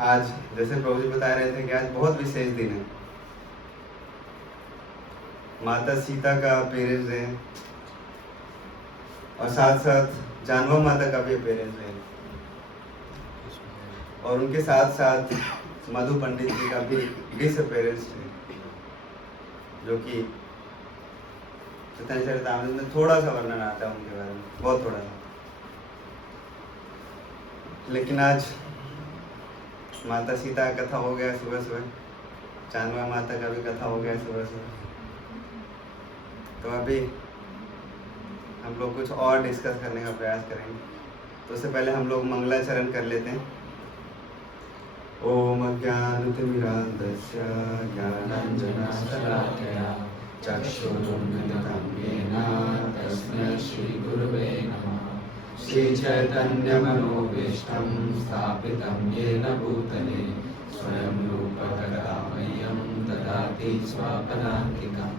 आज जैसे प्रभु जी बता रहे थे कि आज बहुत विशेष दिन है। माता सीता का अपीयरेंस है और साथ साथ जानवा माता का भी अपीयरेंस है और उनके साथ साथ मधु पंडित जी का भी डिसअपीयरेंस है, जो कि चैतन्य चरितामृत में थोड़ा सा वर्णन आता है उनके बारे में, बहुत थोड़ा सा। लेकिन आज माता सीता का कथा हो गया सुबह सुबह, चांदवा माता का भी कथा हो गया सुबह सुबह। तो अभी हम लोग कुछ और डिस्कस करने का प्रयास करेंगे। तो उससे पहले हम लोग मंगलाचरण कर लेते हैं। ओम अज्ञानतिमिरान्धस्य ज्ञानाञ्जनशलाकया चक्षुरुन्मिलितं येन तस्मै श्रीगुरवे नमः। श्रीचैतन्यमनोभीष्टं स्थापितं येन भूतले स्वयं रूपकदा मह्यं ददाति स्वापदान्तिकं।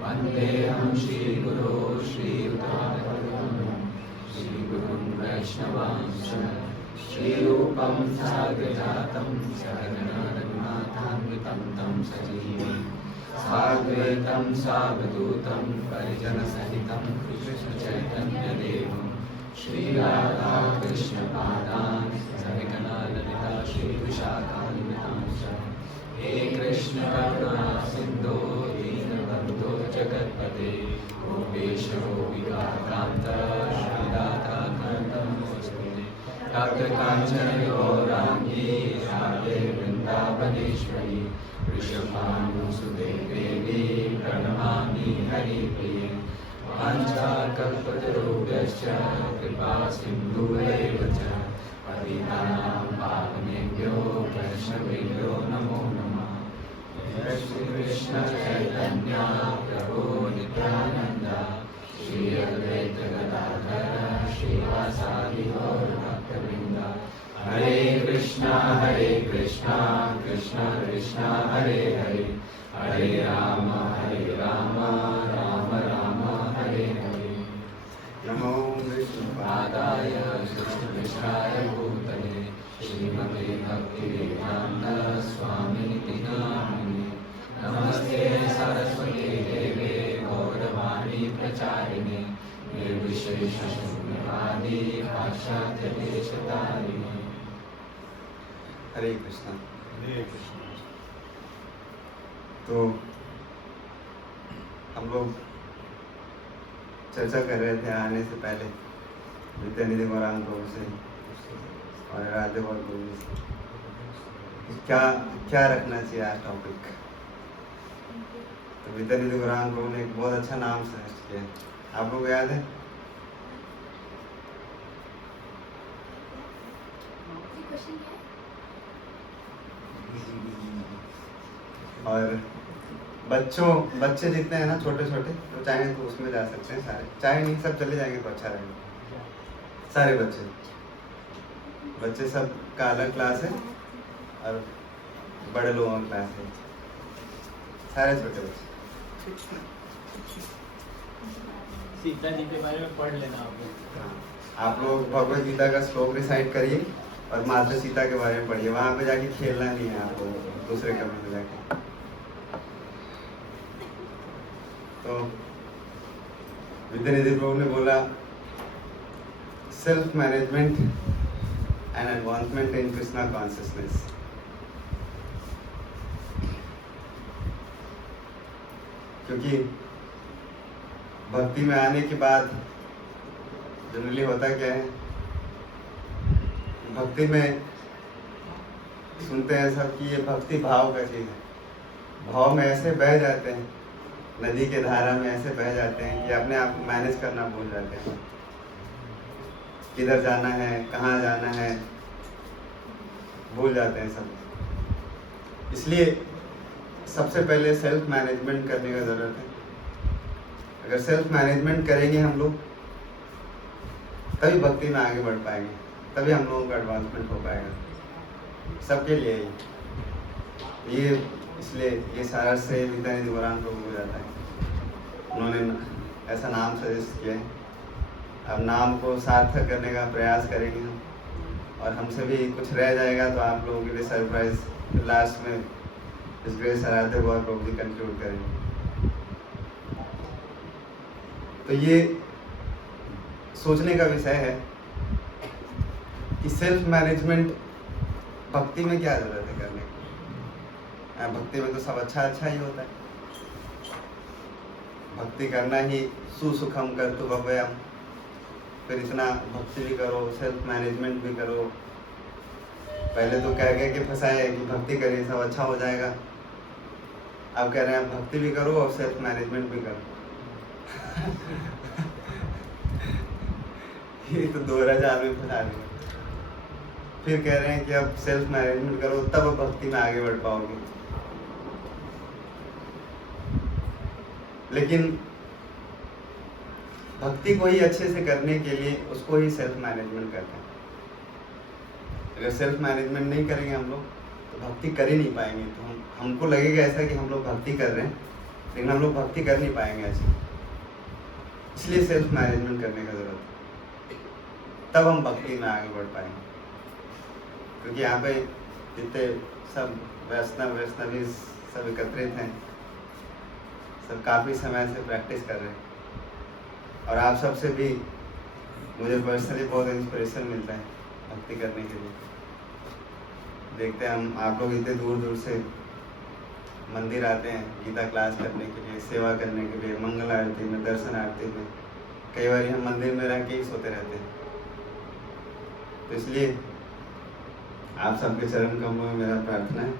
वन्देऽहं श्रीगुरो श्रीयुतापदं श्रीगुरुं वैष्णवांश्च श्रीरूपं साग्रजातं सहगणा रघुनाथान्वितं तं सजीवं साद्वैतं सावधूतं परिजनसहितं कृष्णचैतन्यदेवं श्रीराधा कृष्णपादान् सहगणा ललिता श्रीविशाखान्वितांश्च। हे कृष्ण करुणा सिन्धो दीनबन्धो जगत्पते गोपेश गोपिकान्त श्रीराधाकान्त नमोऽस्तुते। तप्तकाञ्चन गौराङ्गी राधे वृन्दावनेश्वरी वृषभानुसुते देवी प्रणमामि हरिप्रिये। वाञ्छाकल्पतरुभ्यश्च कृपा सिन्धुभ्यैव च पतितानां पावनेभ्यो वैष्णवेभ्यो नमो नमः। जय श्री कृष्ण चैतन्य प्रभु नित्यानंद श्री अद्वैत गदाधर श्रीवासादि गौर भक्तवृंद। हरे कृष्णा कृष्ण कृष्ण हरे हरे, हरे राम राम राम हरे हरे। नमो विष्णुपादाय कृष्णविष्णाय भूतले श्रीमते भक्तिवेदान्त स्वामिनिति नामिने। नमस्ते सरस्वती देवे गौरवाणी प्रचारिणे निर्विशेषशून्यवादी पाश्चात्यदेशतारिणे। हरे कृष्णा। हरे कृष्ण। तो हम लोग चर्चा कर रहे थे आने से पहले विद्यानिधि गौरांग प्रभु से और राधे गौर प्रभु से क्या क्या रखना चाहिए आज टॉपिक। तो विद्यानिधि गौरांग प्रभु ने एक बहुत अच्छा नाम सजेस्ट किया, आप लोग याद है? और बच्चे जितने हैं ना छोटे छोटे, तो चाहे तो उसमें जा सकते हैं सारे, चाहे नहीं सब चले जाएंगे तो अच्छा रहेगा। सारे बच्चे सब का अलग क्लास है और बड़े लोगों का क्लास है, सारे छोटे बच्चे। सीता जी के बारे में पढ़ लेना आप लोग। आप लोग भगवद गीता का श्लोक रिसाइट करिए और माता सीता के बारे में पढ़िए। वहाँ पे जाके खेलना नहीं है आपको, दूसरे कमरे में जाके। तो विद्यानिधि प्रभु ने बोला self management and advancement in Krishna consciousness. क्योंकि भक्ति में आने के बाद जनरली होता क्या है, भक्ति में सुनते हैं सब कि ये भक्ति भाव का चीज़ है। भाव में ऐसे बह जाते हैं, नदी के धारा में ऐसे बह जाते हैं कि अपने आप मैनेज करना भूल जाते हैं, किधर जाना है कहाँ जाना है भूल जाते हैं सब। इसलिए सबसे पहले सेल्फ मैनेजमेंट करने का ज़रूरत है। अगर सेल्फ मैनेजमेंट करेंगे हम लोग तभी भक्ति में आगे बढ़ पाएंगे, तभी हम लोगों का एडवांसमेंट हो पाएगा सबके लिए ये। इसलिए ये सारा श्रेय विद्यानिधि गौरांग प्रभु हो जाता है। उन्होंने ऐसा नाम सजेस्ट किया है। अब नाम को सार्थक करने का प्रयास करेंगे हम और हमसे भी कुछ रह जाएगा तो आप लोगों के लिए सरप्राइज लास्ट में इस ग्रेस आराध्य को आप लोग भी कंक्लूड करेंगे। तो ये सोचने का विषय है कि सेल्फ मैनेजमेंट भक्ति में क्या जरूरत है करने की। भक्ति में तो सब अच्छा ही होता है। भक्ति करना ही सुसुखम कर्तु भव्यम, फिर इतना भक्ति भी करो, सेल्फ मैनेजमेंट भी करो। पहले तो कह के फंसाए कि भक्ति करिए सब अच्छा हो जाएगा, अब कह रहे हैं भक्ति भी करो और सेल्फ मैनेजमेंट भी करो। ये तो दोहरा जाल में फंसा रहे हैं। फिर कह रहे हैं कि अब सेल्फ मैनेजमेंट करो तब भक्ति में आगे बढ़ पाओगे। लेकिन भक्ति को ही अच्छे से करने के लिए उसको ही सेल्फ मैनेजमेंट करते हैं। अगर सेल्फ मैनेजमेंट नहीं करेंगे हम लोग तो भक्ति कर ही नहीं पाएंगे। तो हमको लगेगा ऐसा कि हम लोग भक्ति कर रहे हैं, लेकिन हम लोग भक्ति कर नहीं पाएंगे ऐसे। इसलिए सेल्फ मैनेजमेंट करने का जरूरत है, तब हम भक्ति में आगे बढ़ पाएंगे। क्योंकि यहाँ पे जितने सब वैष्णवी सब एकत्रित हैं, सब काफ़ी समय से प्रैक्टिस कर रहे हैं और आप सबसे भी मुझे पर्सनली बहुत इंस्पिरेशन मिलता है भक्ति करने के लिए। देखते हैं हम आप लोग इतने दूर दूर से मंदिर आते हैं गीता क्लास करने के लिए, सेवा करने के लिए, मंगल आरती में, दर्शन आरती में। कई बार हम मंदिर में रह के ही सोते रहते हैं। तो इसलिए आप सबके चरण कमलों में मेरा प्रार्थना है,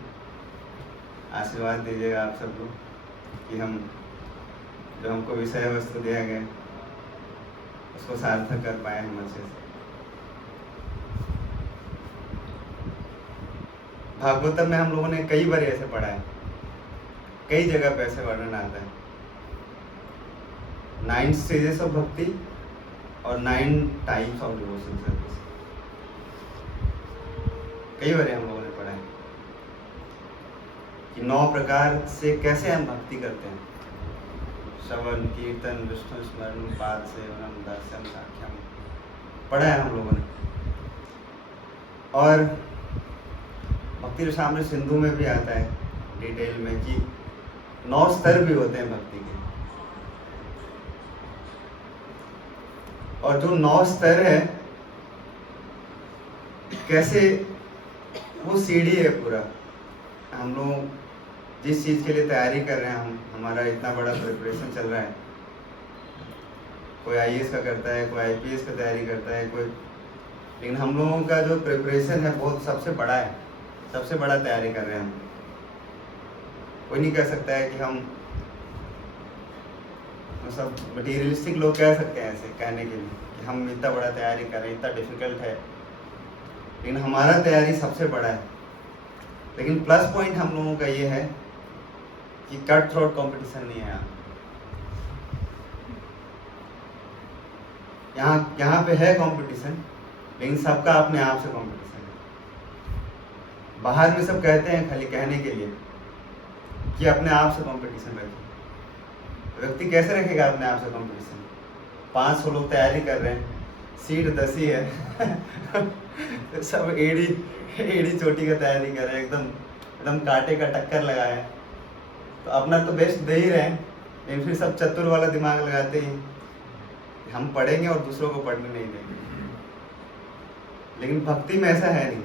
आशीर्वाद दीजिएगा आप सब लोग कि हम जो हमको विषय वस्तु दिया गया उसको सार्थक कर पाए हम अच्छे से। भागवतम में हम लोगों ने कई बार ऐसे पढ़ा है, कई जगह पे ऐसे वर्णन आता है। 9 स्टेजेस ऑफ भक्ति और 9 टाइप्स ऑफ डिवोशन सर्विस। कई बार हम लोगों ने पढ़ा है कि 9 प्रकार से कैसे हम भक्ति करते हैं। श्रवण, कीर्तन, विष्णु स्मरण, पाद सेवनम, दर्शन, साख्यम पढ़ा है हम लोगों ने। और भक्ति रसामृत सिंधु में भी आता है डिटेल में कि 9 स्तर भी होते हैं भक्ति के। और जो 9 स्तर है कैसे वो सीढ़ी है पूरा। हम लोग जिस चीज़ के लिए तैयारी कर रहे हैं, हमारा इतना बड़ा प्रिपरेशन चल रहा है। कोई आईएएस का करता है, कोई आईपीएस का तैयारी करता है, कोई, लेकिन हम लोगों का जो प्रिपरेशन है बहुत सबसे बड़ा है, सबसे बड़ा तैयारी कर रहे हैं हम। कोई नहीं कह सकता है कि हम सब मटीरियलिस्टिक लोग कह सकते हैं ऐसे कहने के लिए कि हम इतना बड़ा तैयारी कर रहे हैं, इतना डिफिकल्ट है, लेकिन हमारा तैयारी सबसे बड़ा है। लेकिन प्लस पॉइंट हम लोगों का ये है कि कट थ्रोट कंपटीशन नहीं है यहाँ पे है कंपटीशन, लेकिन सबका अपने आप से कंपटीशन है। बाहर में सब कहते हैं खाली कहने के लिए कि अपने आप से कंपटीशन रखें। व्यक्ति कैसे रखेगा अपने आप से कंपटीशन? 500 लोग तैयारी कर रहे हैं, सीट 10 ही है। सब एड़ी चोटी का तैयारी कर रहे हैं, एकदम कांटे का टक्कर लगा है। तो अपना तो बेस्ट दे ही रहे हैं, लेकिन फिर सब चतुर वाला दिमाग लगाते हैं, हम पढ़ेंगे और दूसरों को पढ़ने नहीं देंगे। लेकिन भक्ति में ऐसा है नहीं।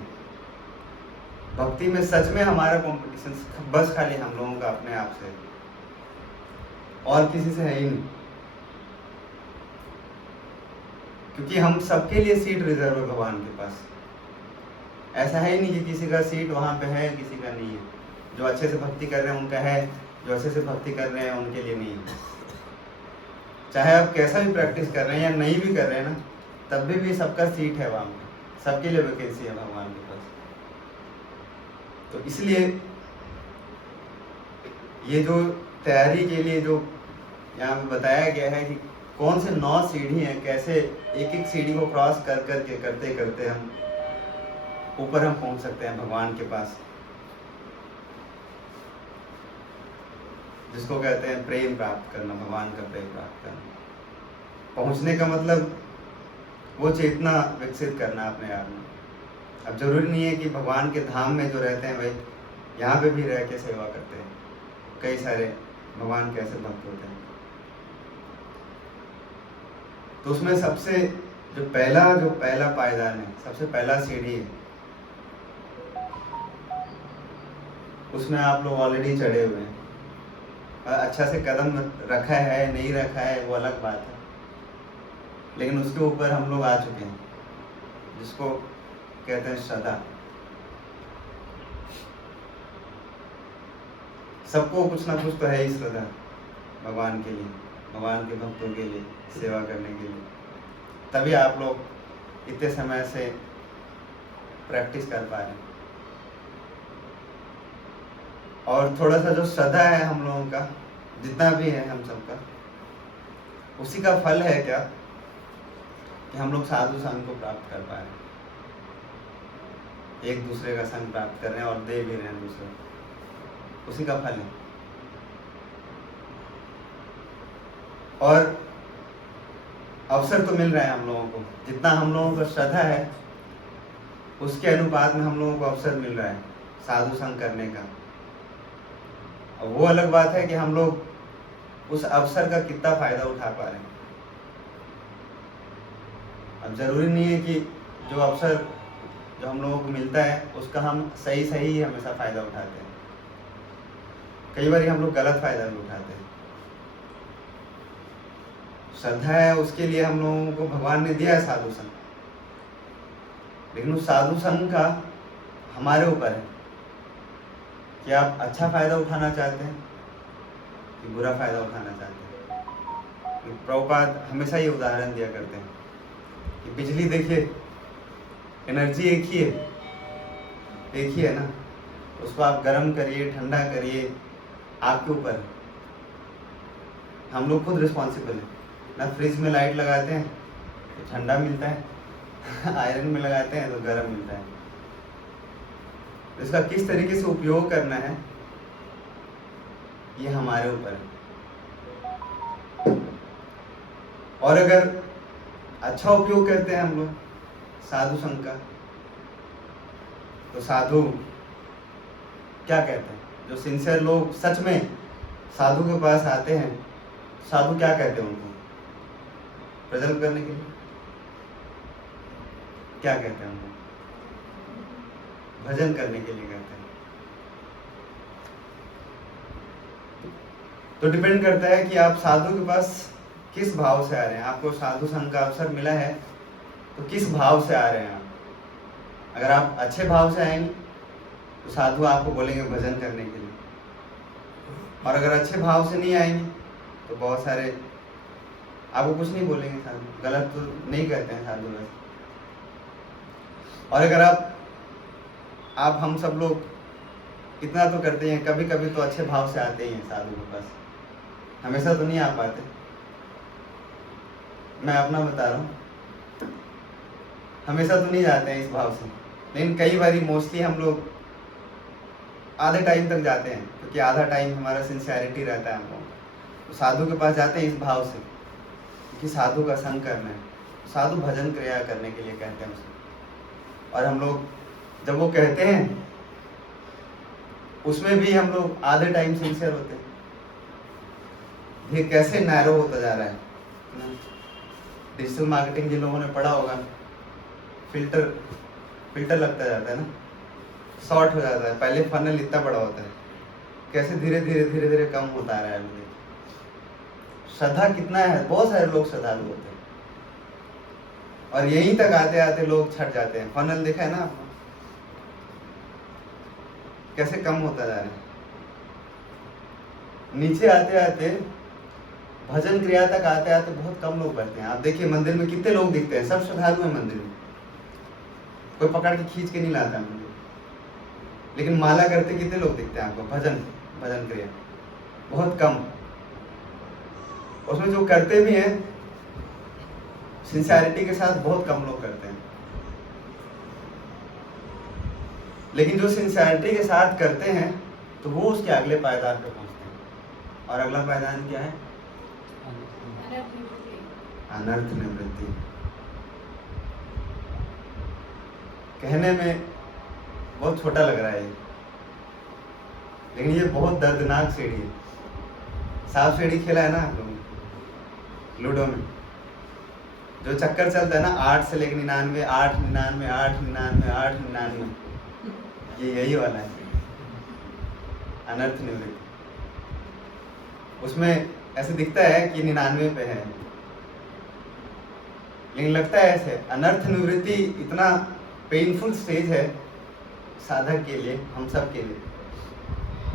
भक्ति में सच में हमारा कंपटीशन बस खाली हम लोगों का अपने आप से, और किसी से है ही नहीं। क्योंकि हम सबके लिए सीट रिजर्व है भगवान के पास। ऐसा है ही नहीं कि किसी का सीट वहाँ पे है, किसी का नहीं है। जो अच्छे से भक्ति कर रहे हैं उनका है, जो अच्छे से भक्ति कर रहे हैं उनके लिए नहीं है। चाहे आप कैसा भी प्रैक्टिस कर रहे हैं या नहीं भी कर रहे हैं ना, तब भी सबका सीट है वहाँ पे, सबके लिए वैकेंसी है भगवान के पास। तो इसलिए ये जो तैयारी के लिए जो यहाँ पे बताया गया है कि कौन से 9 सीढ़ी हैं, कैसे एक सीढ़ी को क्रॉस करके करते करते हम ऊपर हम पहुंच सकते हैं भगवान के पास, जिसको कहते हैं प्रेम प्राप्त करना, भगवान का प्रेम प्राप्त करना। पहुंचने का मतलब वो चेतना विकसित करना अपने आप में। अब जरूरी नहीं है कि भगवान के धाम में जो रहते हैं भाई यहाँ पे भी रह के सेवा करते हैं। कई सारे भगवान के ऐसे भक्त होते हैं। तो उसमें सबसे जो पहला पायदान है, सबसे पहला सीढ़ी है, उसमें आप लोग ऑलरेडी चढ़े हुए हैं। और अच्छा से कदम रखा है नहीं रखा है वो अलग बात है, लेकिन उसके ऊपर हम लोग आ चुके हैं, जिसको कहते हैं श्रद्धा। सबको कुछ ना कुछ तो है ही श्रद्धा भगवान के लिए, भगवान के भक्तों के लिए सेवा करने के लिए। तभी आप लोग इतने समय से प्रैक्टिस कर पा रहे हैं। और थोड़ा सा जो श्रद्धा है हम लोगों का, जितना भी है हम सबका, उसी का फल है क्या कि हम लोग साधु संग को प्राप्त कर पा रहे हैं, एक दूसरे का संग प्राप्त कर रहे हैं और दे भी रहे हैं दूसरे, उसी का फल है। और अवसर तो मिल रहा है हम लोगों को, जितना हम लोगों का श्रद्धा है उसके अनुपात में हम लोगों को अवसर मिल रहा है साधु संग करने का। और वो अलग बात है कि हम लोग उस अवसर का कितना फायदा उठा पा रहे हैं। अब जरूरी नहीं है कि जो अवसर जो हम लोगों को मिलता है उसका हम सही ही हमेशा फायदा उठाते हैं। कई बार हम लोग गलत फायदा भी उठाते हैं। श्रद्धा है उसके लिए हम लोगों को भगवान ने दिया है साधु संग, लेकिन उस साधु संग का हमारे ऊपर है कि आप अच्छा फायदा उठाना चाहते हैं कि बुरा फायदा उठाना चाहते हैं। प्रभुपाद हमेशा ये उदाहरण दिया करते हैं कि बिजली देखिए, एनर्जी एक ही है ना, उसको आप गर्म करिए ठंडा करिए, आपके ऊपर है। हम लोग खुद रिस्पॉन्सिबल है ना। फ्रिज में लाइट लगाते हैं तो ठंडा मिलता है आयरन में लगाते हैं तो गर्म मिलता है। तो इसका किस तरीके से उपयोग करना है ये हमारे ऊपर है। और अगर अच्छा उपयोग करते हैं हम लोग साधु संग का, तो साधु क्या कहते हैं, जो सिंसियर लोग सच में साधु के पास आते हैं, साधु क्या कहते हैं उनको प्रज्वल करने के लिए, क्या कहते हैं उनको भजन करने के लिए कहते हैं। तो डिपेंड करता है कि आप साधु के पास किस भाव से आ रहे हैं। आपको साधु संग का अवसर मिला है तो किस भाव से आ रहे हैं आप। अगर आप अच्छे भाव से आएंगे तो साधु आपको बोलेंगे भजन करने के लिए, और अगर अच्छे भाव से नहीं आएंगे तो बहुत सारे आपको कुछ नहीं बोलेंगे। साधु गलत तो नहीं कहते हैं साधु वैसे। और अगर आप हम सब लोग इतना तो करते हैं, कभी कभी तो अच्छे भाव से आते ही हैं साधु के पास, हमेशा तो नहीं आ पाते। मैं अपना बता रहा हूँ, हमेशा तो नहीं जाते हैं इस भाव से, लेकिन कई बारी मोस्टली हम लोग आधे टाइम तक जाते हैं, क्योंकि आधा टाइम हमारा सिंसियरिटी रहता है हम लोग। तो साधु के पास जाते हैं इस भाव से कि साधु का संग करना है, साधु भजन क्रिया करने के लिए कहते हैं उसको। और हम लोग जब वो कहते हैं उसमें भी हम लोग आधे टाइम सिंसियर होते हैं। ये कैसे नैरो होता जा रहा है। डिजिटल मार्केटिंग जिन लोगों ने पढ़ा होगा, फिल्टर लगता जाता है ना, शॉर्ट हो जाता है। पहले फनल इतना बड़ा होता है, कैसे धीरे धीरे कम होता आ रहा है। मुझे श्रद्धा कितना है, बहुत सारे लोग श्रद्धालु होते हैं और यहीं तक आते आते लोग छट जाते हैं। फनल देखा है ना आपको, कैसे कम होता जा रहा है। नीचे आते आते भजन क्रिया तक आते आते बहुत कम लोग बैठते हैं। आप देखिए मंदिर में कितने लोग दिखते हैं, सब श्रद्धालु हैं मंदिर में, कोई पकड़ के खींच के नहीं लाता है मंदिर। लेकिन माला करते कितने लोग दिखते हैं आपको, भजन क्रिया बहुत कम। उसमें जो करते भी हैं सिंसियरिटी के साथ बहुत कम लोग करते हैं। लेकिन जो सिंसियरिटी के साथ करते हैं तो वो उसके अगले पायदान पे पहुंचते हैं। और अगला पायदान क्या है? अनर्थ निवृत्ति। कहने में बहुत छोटा लग रहा है ये, लेकिन ये बहुत दर्दनाक सीढ़ी है। सांप सीढ़ी खेला है ना आप लोग लूडो में, जो चक्कर चलता है ना 8 से लेकर 99, 8 99, 8 99, 8 99, ये यही वाला है अनर्थ निवृत्ति। उसमें ऐसे दिखता है कि 99 पे है, लेकिन लगता है ऐसे। अनर्थ निवृत्ति इतना पेनफुल स्टेज है साधक के लिए, हम सब के लिए,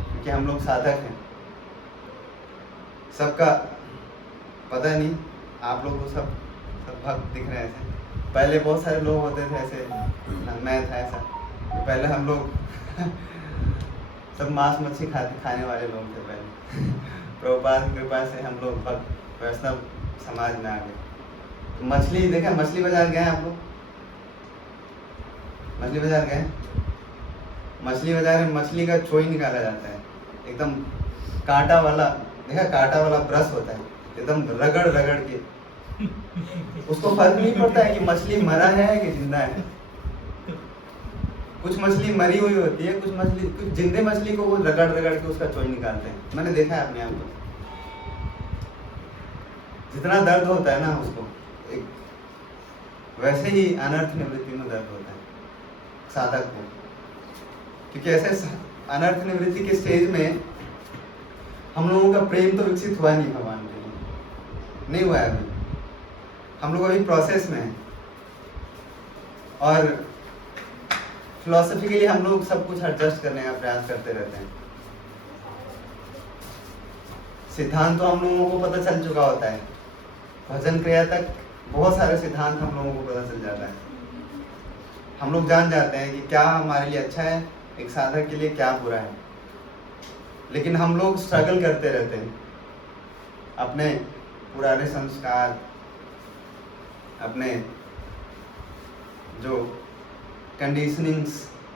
क्योंकि हम लोग साधक हैं। सबका पता नहीं, आप लोग को सब भक्त दिख रहे हैं ऐसे। पहले बहुत सारे लोग होते थे ऐसे, मैं था ऐसा, तो पहले हम लोग सब मांस मच्छी खाने वाले लोग थे पहले। प्रभुपाद की कृपा से हम लोग भक्त वैष्णव समाज में आ गए। तो मछली देखा, मछली बाजार गए आप लोग? मछली बाजार गए? मछली बाजार में मछली का चोई निकाला जाता है, एकदम कांटा वाला, देखा कांटा वाला ब्रश होता है, एकदम रगड़ रगड़ के। उसको फर्क नहीं पड़ता है कि मछली मरा है कि जिंदा है। कुछ मछली मरी हुई होती है, कुछ जिंदे मछली को वो रगड़ रगड़ के उसका चोई निकालते हैं। मैंने देखा है अपने आप को। जितना दर्द होता है ना उसको, एक वैसे ही अनर्थ निवृत्ति में दर्द होता है साधक को, क्योंकि ऐसे अनर्थ निवृत्ति के स्टेज में हम लोगों का प्रेम तो विकसित हुआ नहीं भगवान के लिए, नहीं हुआ है अभी। हम लोग अभी प्रोसेस में हैं, और फिलोसफिकली हम लोग सब कुछ एडजस्ट करने का प्रयास करते रहते हैं। सिद्धांत तो हम लोगों को पता चल चुका होता है, भजन क्रिया तक बहुत सारे सिद्धांत हम लोगों को पता चल जाता है। हम लोग जान जाते हैं कि क्या हमारे लिए अच्छा है, एक साधक के लिए क्या बुरा है। लेकिन हम लोग स्ट्रगल करते रहते हैं, अपने पुराने संस्कार, अपने जो कंडीशनिंग्स,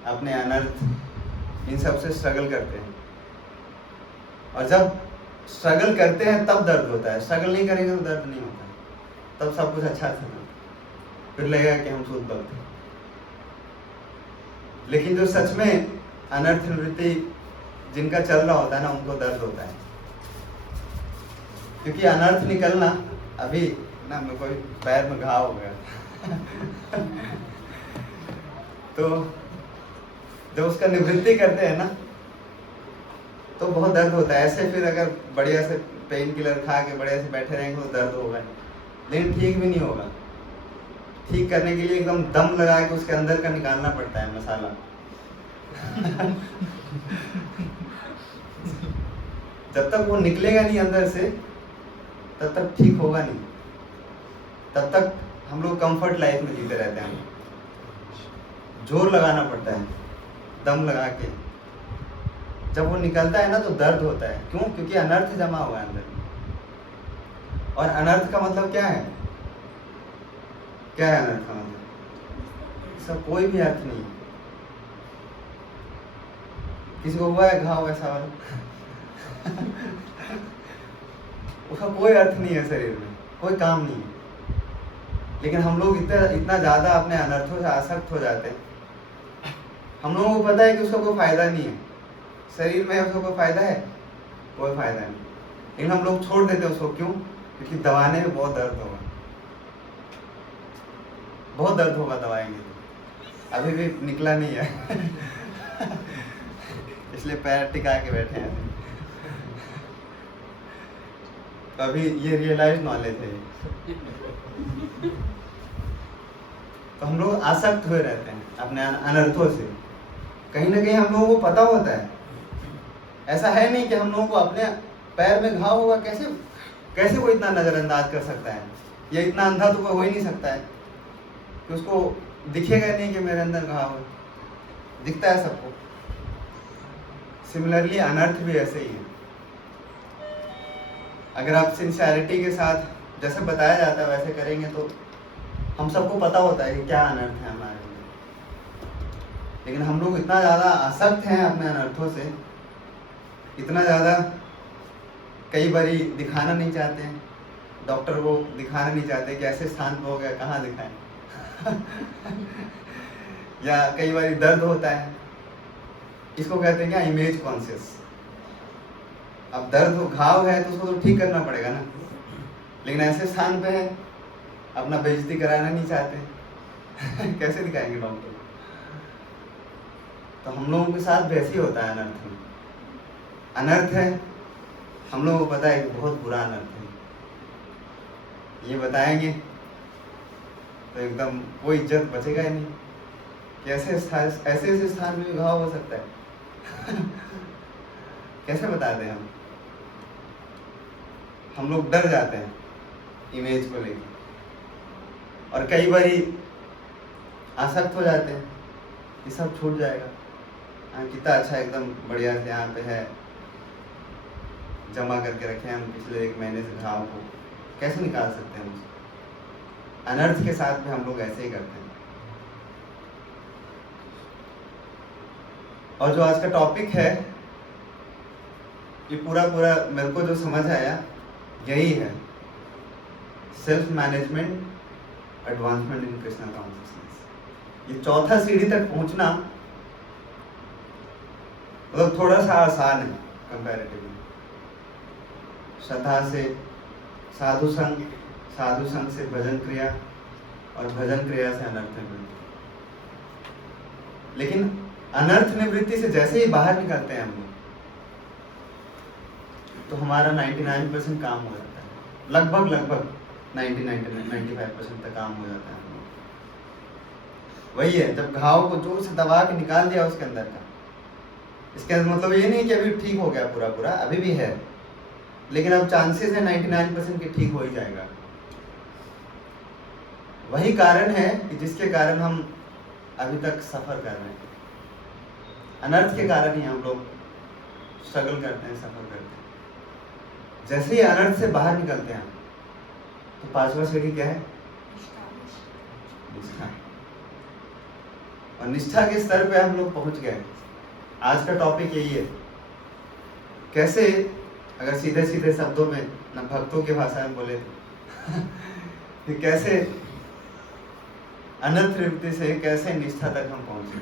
अपने अनर्थ, इन सब से स्ट्रगल करते हैं। और जब स्ट्रगल करते हैं तब दर्द होता है, स्ट्रगल नहीं करेंगे तो दर्द नहीं होता है। तब सब कुछ अच्छा था, फिर लगेगा कि हम शुद्ध भक्त हैं। लेकिन जो सच में अनर्थ निवृत्ति जिनका चल रहा होता है ना, उनको दर्द होता है, क्योंकि अनर्थ निकलना, अभी ना मेरे को पैर में घाव हो गया तो जब उसका निवृत्ति करते हैं ना तो बहुत दर्द होता है। ऐसे फिर अगर बढ़िया से पेन किलर खा के बढ़िया से बैठे रहेंगे तो दर्द होगा, लेकिन ठीक भी नहीं होगा। ठीक करने के लिए एकदम दम लगा के उसके अंदर का निकालना पड़ता है मसाला जब तक वो निकलेगा नहीं अंदर से तब तक ठीक होगा नहीं। तब तक हम लोग कंफर्ट लाइफ में जीते रहते हैं। जोर लगाना पड़ता है, दम लगा के। जब वो निकलता है ना तो दर्द होता है। क्यों? क्योंकि अनर्थ जमा हुआ है अंदर। और अनर्थ का मतलब क्या है? क्या है अनर्थ का मतलब? इसका कोई भी अर्थ नहीं है। किसी को हुआ है घाव ऐसा वाला उसका कोई अर्थ नहीं है, शरीर में कोई काम नहीं है। लेकिन हम लोग इतना ज्यादा अपने अनर्थों से आसक्त हो जाते हैं। हम लोगों को पता है कि उसका कोई फायदा नहीं है, शरीर में उसका कोई फायदा है? कोई फायदा नहीं, लेकिन हम लोग छोड़ देते हैं उसको। क्यों? क्योंकि दबाने में बहुत दर्द होगा, बहुत दर्द होगा दबाएंगे तो। अभी भी निकला नहीं है इसलिए पैर टिका के बैठे हैं। तो अभी ये रियलाइज नॉलेज है। तो हम लोग आसक्त हुए रहते हैं अपने अनर्थों से। कहीं ना कहीं हम लोगों को पता होता है। ऐसा है नहीं कि हम लोगों को अपने पैर में घाव होगा, कैसे वो इतना नजरअंदाज कर सकता है? या इतना अंधा तो कोई हो ही नहीं सकता है कि उसको दिखेगा नहीं कि मेरे अंदर घाव है। दिखता है सबको। सिमिलरली अनर्थ भी ऐसे ही है। अगर आप सिंसियरिटी के साथ जैसे बताया जाता है वैसे करेंगे तो हम सबको पता होता है कि क्या अनर्थ है हमारे लिए। लेकिन हम लोग इतना ज़्यादा आसक्त हैं अपने अनर्थों से, इतना ज़्यादा कई बारी दिखाना नहीं चाहते हैं। डॉक्टर को दिखाना नहीं चाहते कि ऐसे स्थान पर हो गया, कहाँ दिखाएं या कई बार दर्द होता है, इसको कहते हैं क्या, इमेज कॉन्शियस। अब दर्द हो, घाव है तो उसको तो ठीक करना पड़ेगा ना, लेकिन ऐसे स्थान पे है अपना बेइज्जती कराना नहीं चाहते कैसे दिखाएंगे डॉक्टर? तो हम लोगों के साथ भी ऐसे ही होता है अनर्थ में। अनर्थ है, हम लोगों को पता है कि बहुत बुरा अनर्थ है, ये बताएंगे तो एकदम कोई इज्जत बचेगा ही नहीं। कैसे ऐसे स्थान में घाव हो सकता है कैसे बता दें हम लोग डर जाते हैं इमेज को लेकर, और कई बार आसक्त हो जाते हैं कि सब छूट जाएगा। हाँ, कितना अच्छा एकदम बढ़िया से यहाँ पे है, जमा करके रखे हैं हम पिछले 1 महीने से घाव को, कैसे निकाल सकते हैं उसको? अनर्थ के साथ में हम लोग ऐसे ही करते हैं। और जो आज का टॉपिक है, ये पूरा मेरे को जो समझ आया यही है, self management advancement in Krishna consciousness. ये चौथा सीढ़ी तक पहुंचना मतलब थोड़ा सा आसान है कंपैरेटिवली। श्रद्धा से साधु संग, साधु संग से भजन क्रिया, और भजन क्रिया से अनर्थ निवृत्ति। लेकिन अनर्थ निवृत्ति से जैसे ही बाहर निकलते हैं हम लोग, तो हमारा 99% काम हो जाता है, लगभग 95% तक काम हो जाता है। वही है, जब घाव को जोर से दबा के निकाल दिया उसके अंदर का, इसके मतलब ये नहीं कि अभी ठीक हो गया पूरा, अभी भी है, लेकिन अब चांसेस है 99% कि ठीक हो ही जाएगा। वही कारण है कि जिसके कारण हम अभी तक सफर कर रहे हैं। अनर्थ के कारण ही हम लोग स्ट्रगल करते हैं, सफर करते हैं। जैसे ही अनर्थ से बाहर निकलते हैं तो 5वां सीढ़ी क्या है? निष्ठा। और निष्ठा के स्तर पे हम लोग पहुंच गए। आज का टॉपिक यही है, कैसे, अगर सीधे सीधे शब्दों में ना भक्तों की भाषा में बोले कि कैसे अनर्थ निवृत्ति से कैसे निष्ठा तक हम पहुंचे।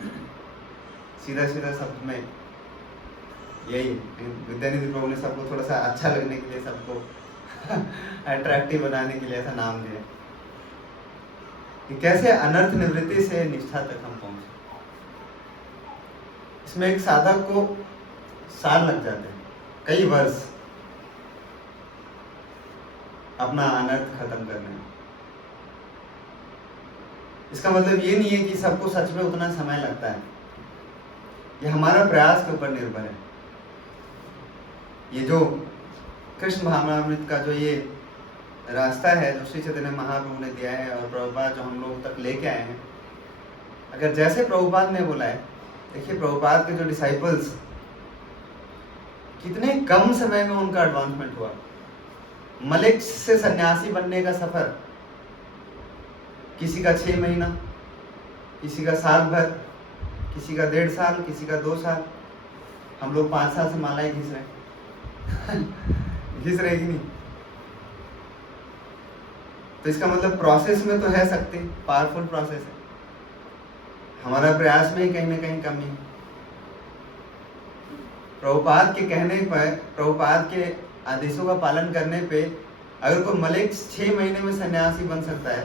सीधा शब्द में यही, विद्यानिधि प्रभु ने सबको थोड़ा सा अच्छा लगने के लिए, सबको अट्रैक्टिव बनाने के लिए ऐसा नाम दिया कि कैसे अनर्थ निवृत्ति से निष्ठा तक हम पहुंचे। इसमें एक साधक को साल लग जाते हैं, कई वर्ष अपना अनर्थ खत्म करने में। इसका मतलब ये नहीं है कि सबको सच में उतना समय लगता है, ये हमारा प्रयास के ऊपर निर्भर है। ये जो कृष्ण भावनामृत का जो ये रास्ता है जो श्री चैतन्य महाप्रभु ने दिया है और प्रभुपाद जो हम लोग तक लेके आए हैं, अगर जैसे प्रभुपाद ने बोला है, देखिए प्रभुपाद के जो डिसाइपल्स, कितने कम समय में उनका एडवांसमेंट हुआ। मलिक से सन्यासी बनने का सफर, किसी का 6 महीना, किसी का साल भर, किसी का 1.5 साल, किसी का 2 साल। हम लोग 5 साल से मालाएं घिस रहे घिस रहे कि नहीं? तो इसका मतलब प्रोसेस में तो है शक्ति, पावरफुल प्रोसेस है। हमारा प्रयास में ही कहीं ना कहीं कमी है। प्रभुपाद के कहने पर, प्रभुपाद के आदेशों का पालन करने पे अगर कोई मलिक 6 महीने में सन्यासी बन सकता है,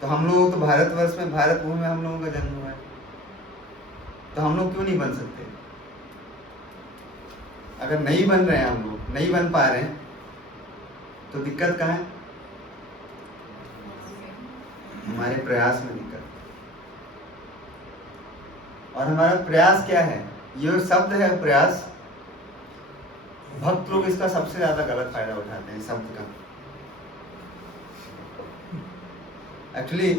तो हम लोग तो भारतवर्ष में, भारत भूमि में हम लोगों का जन्म हुआ है, तो हम लोग क्यों नहीं बन सकते? अगर नहीं बन रहे हैं, हम लोग नहीं बन पा रहे हैं, तो दिक्कत कहाँ है? हमारे प्रयास में दिक्कत। और हमारा प्रयास क्या है? ये शब्द है प्रयास, भक्त लोग इसका सबसे ज्यादा गलत फायदा उठाते हैं शब्द का। एक्चुअली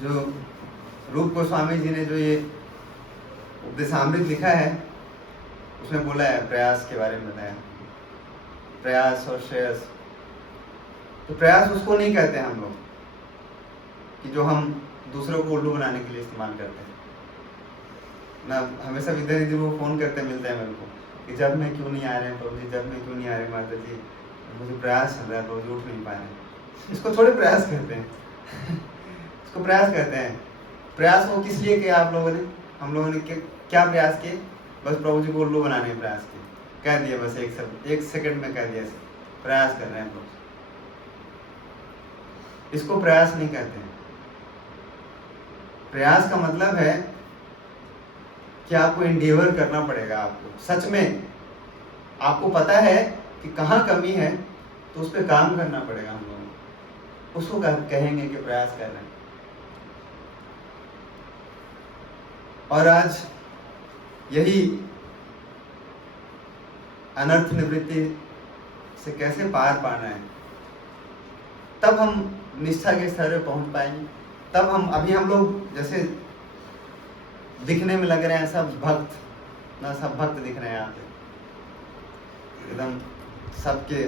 जो रूप गोस्वामी जी ने जो ये उपदेशामृत लिखा है, उसमें बोला है, प्रयास के बारे में बताया, प्रयास और श्रेयस। तो प्रयास उसको नहीं कहते हम लोग कि जो हम दूसरों को उल्लू बनाने के लिए इस्तेमाल करते हैं ना। हमेशा विद्यानिधि वो फोन करते मिलते हैं मेरे को कि जब मैं क्यों नहीं आ रहे हैं प्रभु जी, जब मैं क्यों नहीं आ रहे माता जी, मुझे प्रयास चल रहा है, रोज उठ नहीं पा रहे हैं। इसको थोड़े प्रयास कहते हैं इसको प्रयास कहते हैं प्रयास वो किस लिए किया आप लोगों ने? हम लोगों ने क्या प्रयास किए? बस प्रभु जी को उल्लू बनाने के प्रयास किए, कह दिया बस एक सेकंड में कह दिया, प्रयास कर रहे हैं लोग। इसको प्रयास नहीं कहते हैं। प्रयास का मतलब है कि आपको इंडेवर करना पड़ेगा। आपको सच में आपको पता है कि कहाँ कमी है, तो उस पर काम करना पड़ेगा हम लोगों को, उसको कहेंगे कि प्रयास कर रहे हैं। और आज यही अनर्थ निवृत्ति से कैसे पार पाना है, तब हम निष्ठा के स्तर पर पहुंच पाएंगे। तब हम लोग जैसे दिखने में लग रहे हैं सब भक्त ना, सब भक्त दिख रहे हैं यहाँ पे एकदम। सबके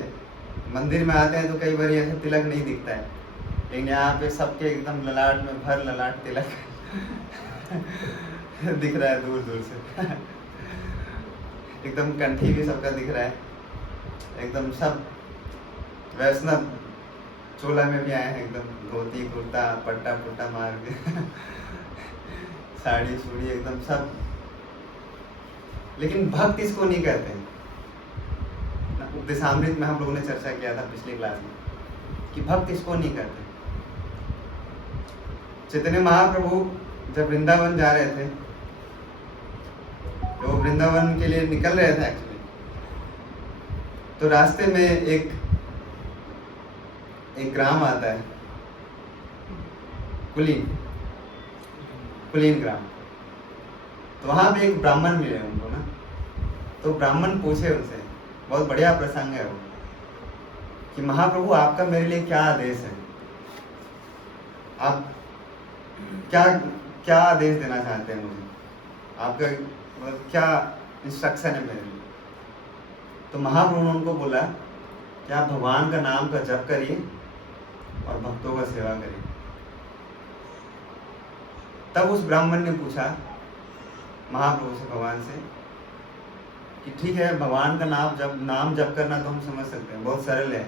मंदिर में आते हैं तो कई बार ऐसा तिलक नहीं दिखता है, लेकिन यहाँ पे सबके एकदम ललाट में भर ललाट तिलक दिख रहा है दूर दूर से एकदम कंठी भी सबका दिख रहा है, एकदम सब वैष्णव चोला में भी आए हैं, एकदम धोती कुर्ता पट्टा पुट्टा मार के साड़ी सूड़ी एकदम सब। लेकिन भक्त इसको नहीं कहते हैं। उपदेशामृत में हम लोगों ने चर्चा किया था पिछली क्लास में कि भक्त इसको नहीं कहते। चैतन्य महाप्रभु जब वृंदावन जा रहे थे, तो वृंदावन के लिए निकल रहे थे एक्चुअली, तो रास्ते में एक ग्राम आता है, कुलीन ग्राम। तो वहां पे एक ब्राह्मण मिले उनको ना, तो ब्राह्मण पूछे उनसे, बहुत बढ़िया प्रसंग है वो, कि महाप्रभु आपका मेरे लिए क्या आदेश है, आप क्या आदेश देना चाहते हैं मुझे, आपका मतलब क्या इंस्ट्रक्शन है मेरे लिए। तो महाप्रभु ने उनको बोला कि आप भगवान का नाम का जप करिए और भक्तों का सेवा करिए। तब उस ब्राह्मण ने पूछा महाप्रभु से, भगवान से, कि ठीक है भगवान का नाम जप करना तो हम समझ सकते हैं, बहुत सरल है,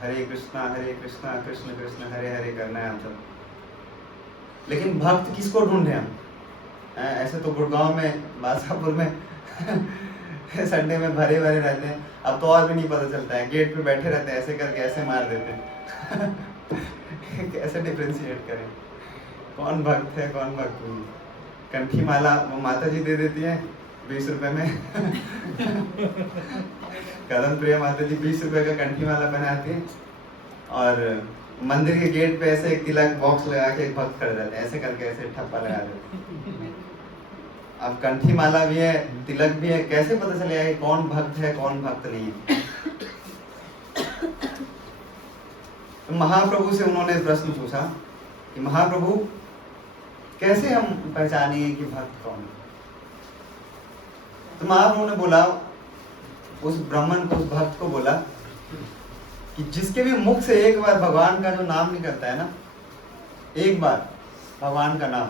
हरे कृष्णा कृष्ण कृष्ण हरे हरे करना है हम सब। लेकिन भक्त किसको ढूंढे हम? ऐसे तो गुड़गांव में बादशाहपुर में संडे में भरे भरे रहते हैं, अब तो और भी नहीं पता चलता है, गेट पे बैठे रहते हैं, ऐसे करके ऐसे मार देते हैं कैसे डिफ्रेंशिएट करें कौन भक्त है कौन भक्त नहीं? कंठी माला वो माता जी दे देती है 20 रुपए में कदम प्रिय माता जी 20 रुपए का कंठी माला पहनाती है, और मंदिर के गेट पे ऐसे एक तिलक बॉक्स लगा के एक भक्त खड़े रहते हैं, ऐसे करके ऐसे ठप्पा लगा देते हैं। अब कंठी माला भी है, तिलक भी है, कैसे पता चलेगा कि कौन भक्त है कौन भक्त नहीं है? तो महाप्रभु से उन्होंने प्रश्न पूछा कि महाप्रभु कैसे हम पहचानेंगे कि भक्त कौन है? तो महाप्रभु ने बोला, उस ब्राह्मण को, उस भक्त को बोला कि जिसके भी मुख से एक बार भगवान का जो नाम निकलता है ना, एक बार भगवान का नाम,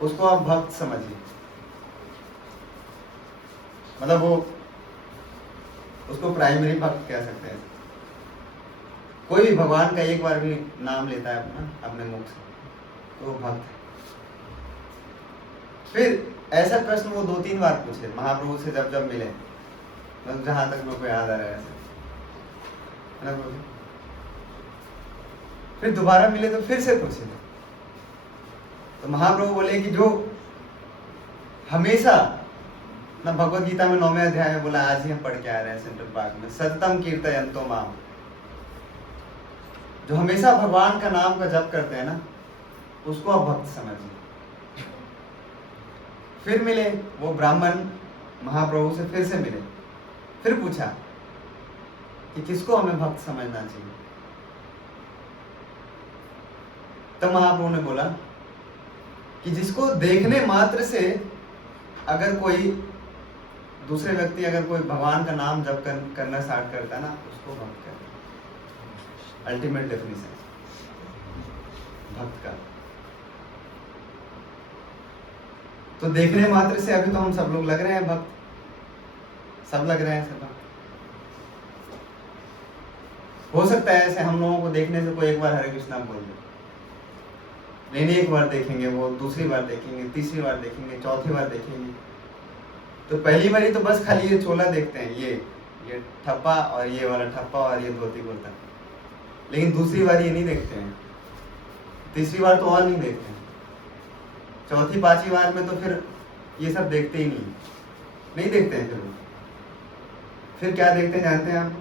उसको आप भक्त समझिए। मतलब वो उसको प्राइमरी भक्त कह सकते हैं। कोई भी भगवान का एक बार भी नाम लेता है अपने मुख से, तो वो भक्त है। फिर ऐसा प्रश्न वो 2-3 बार पूछे महाप्रभु से, जब मिले, मतलब जहां तक मेरे को याद आ रहा है ऐसे, है ना? फिर दोबारा मिले तो फिर से पूछे, तो महाप्रभु बोले कि जो हमेशा ना, भगवत गीता में 9वें अध्याय में बोला, आज ही हम पढ़ के आ रहे हैं सेंट्रल पार्क में, सततम कीर्तयन्तो माम, जो हमेशा भगवान का नाम का जप करते हैं ना, उसको आप भक्त समझिए। फिर मिले वो ब्राह्मण महाप्रभु से, फिर से मिले, फिर पूछा कि किसको हमें भक्त समझना चाहिए। तब महाप्रभु ने बोला कि जिसको देखने मात्र से अगर कोई दूसरे व्यक्ति, अगर कोई भगवान का नाम जप करना स्टार्ट करता है ना, उसको भक्त कहते हैं। अल्टीमेट डेफिनेशन भक्त का। तो देखने मात्र से अभी तो हम सब लोग लग रहे हैं भक्त, सब लग रहे हैं सब भक्त। हो सकता है ऐसे हम लोगों को देखने से कोई एक बार हरे कृष्णा बोल दे, लेकिन एक बार देखेंगे, वो दूसरी बार देखेंगे, तीसरी बार देखेंगे, चौथी बार देखेंगे। तो पहली बारी तो बस खाली ये चोला देखते हैं, ये ठप्पा और ये वाला ठप्पा और ये धोती कुर्ता, लेकिन दूसरी बार ये नहीं देखते हैं, तीसरी बार तो और नहीं देखते हैं, चौथी पांचवी बार में तो फिर ये सब देखते ही नहीं देखते हैं। फिर क्या देखते हैं जानते हैं आप?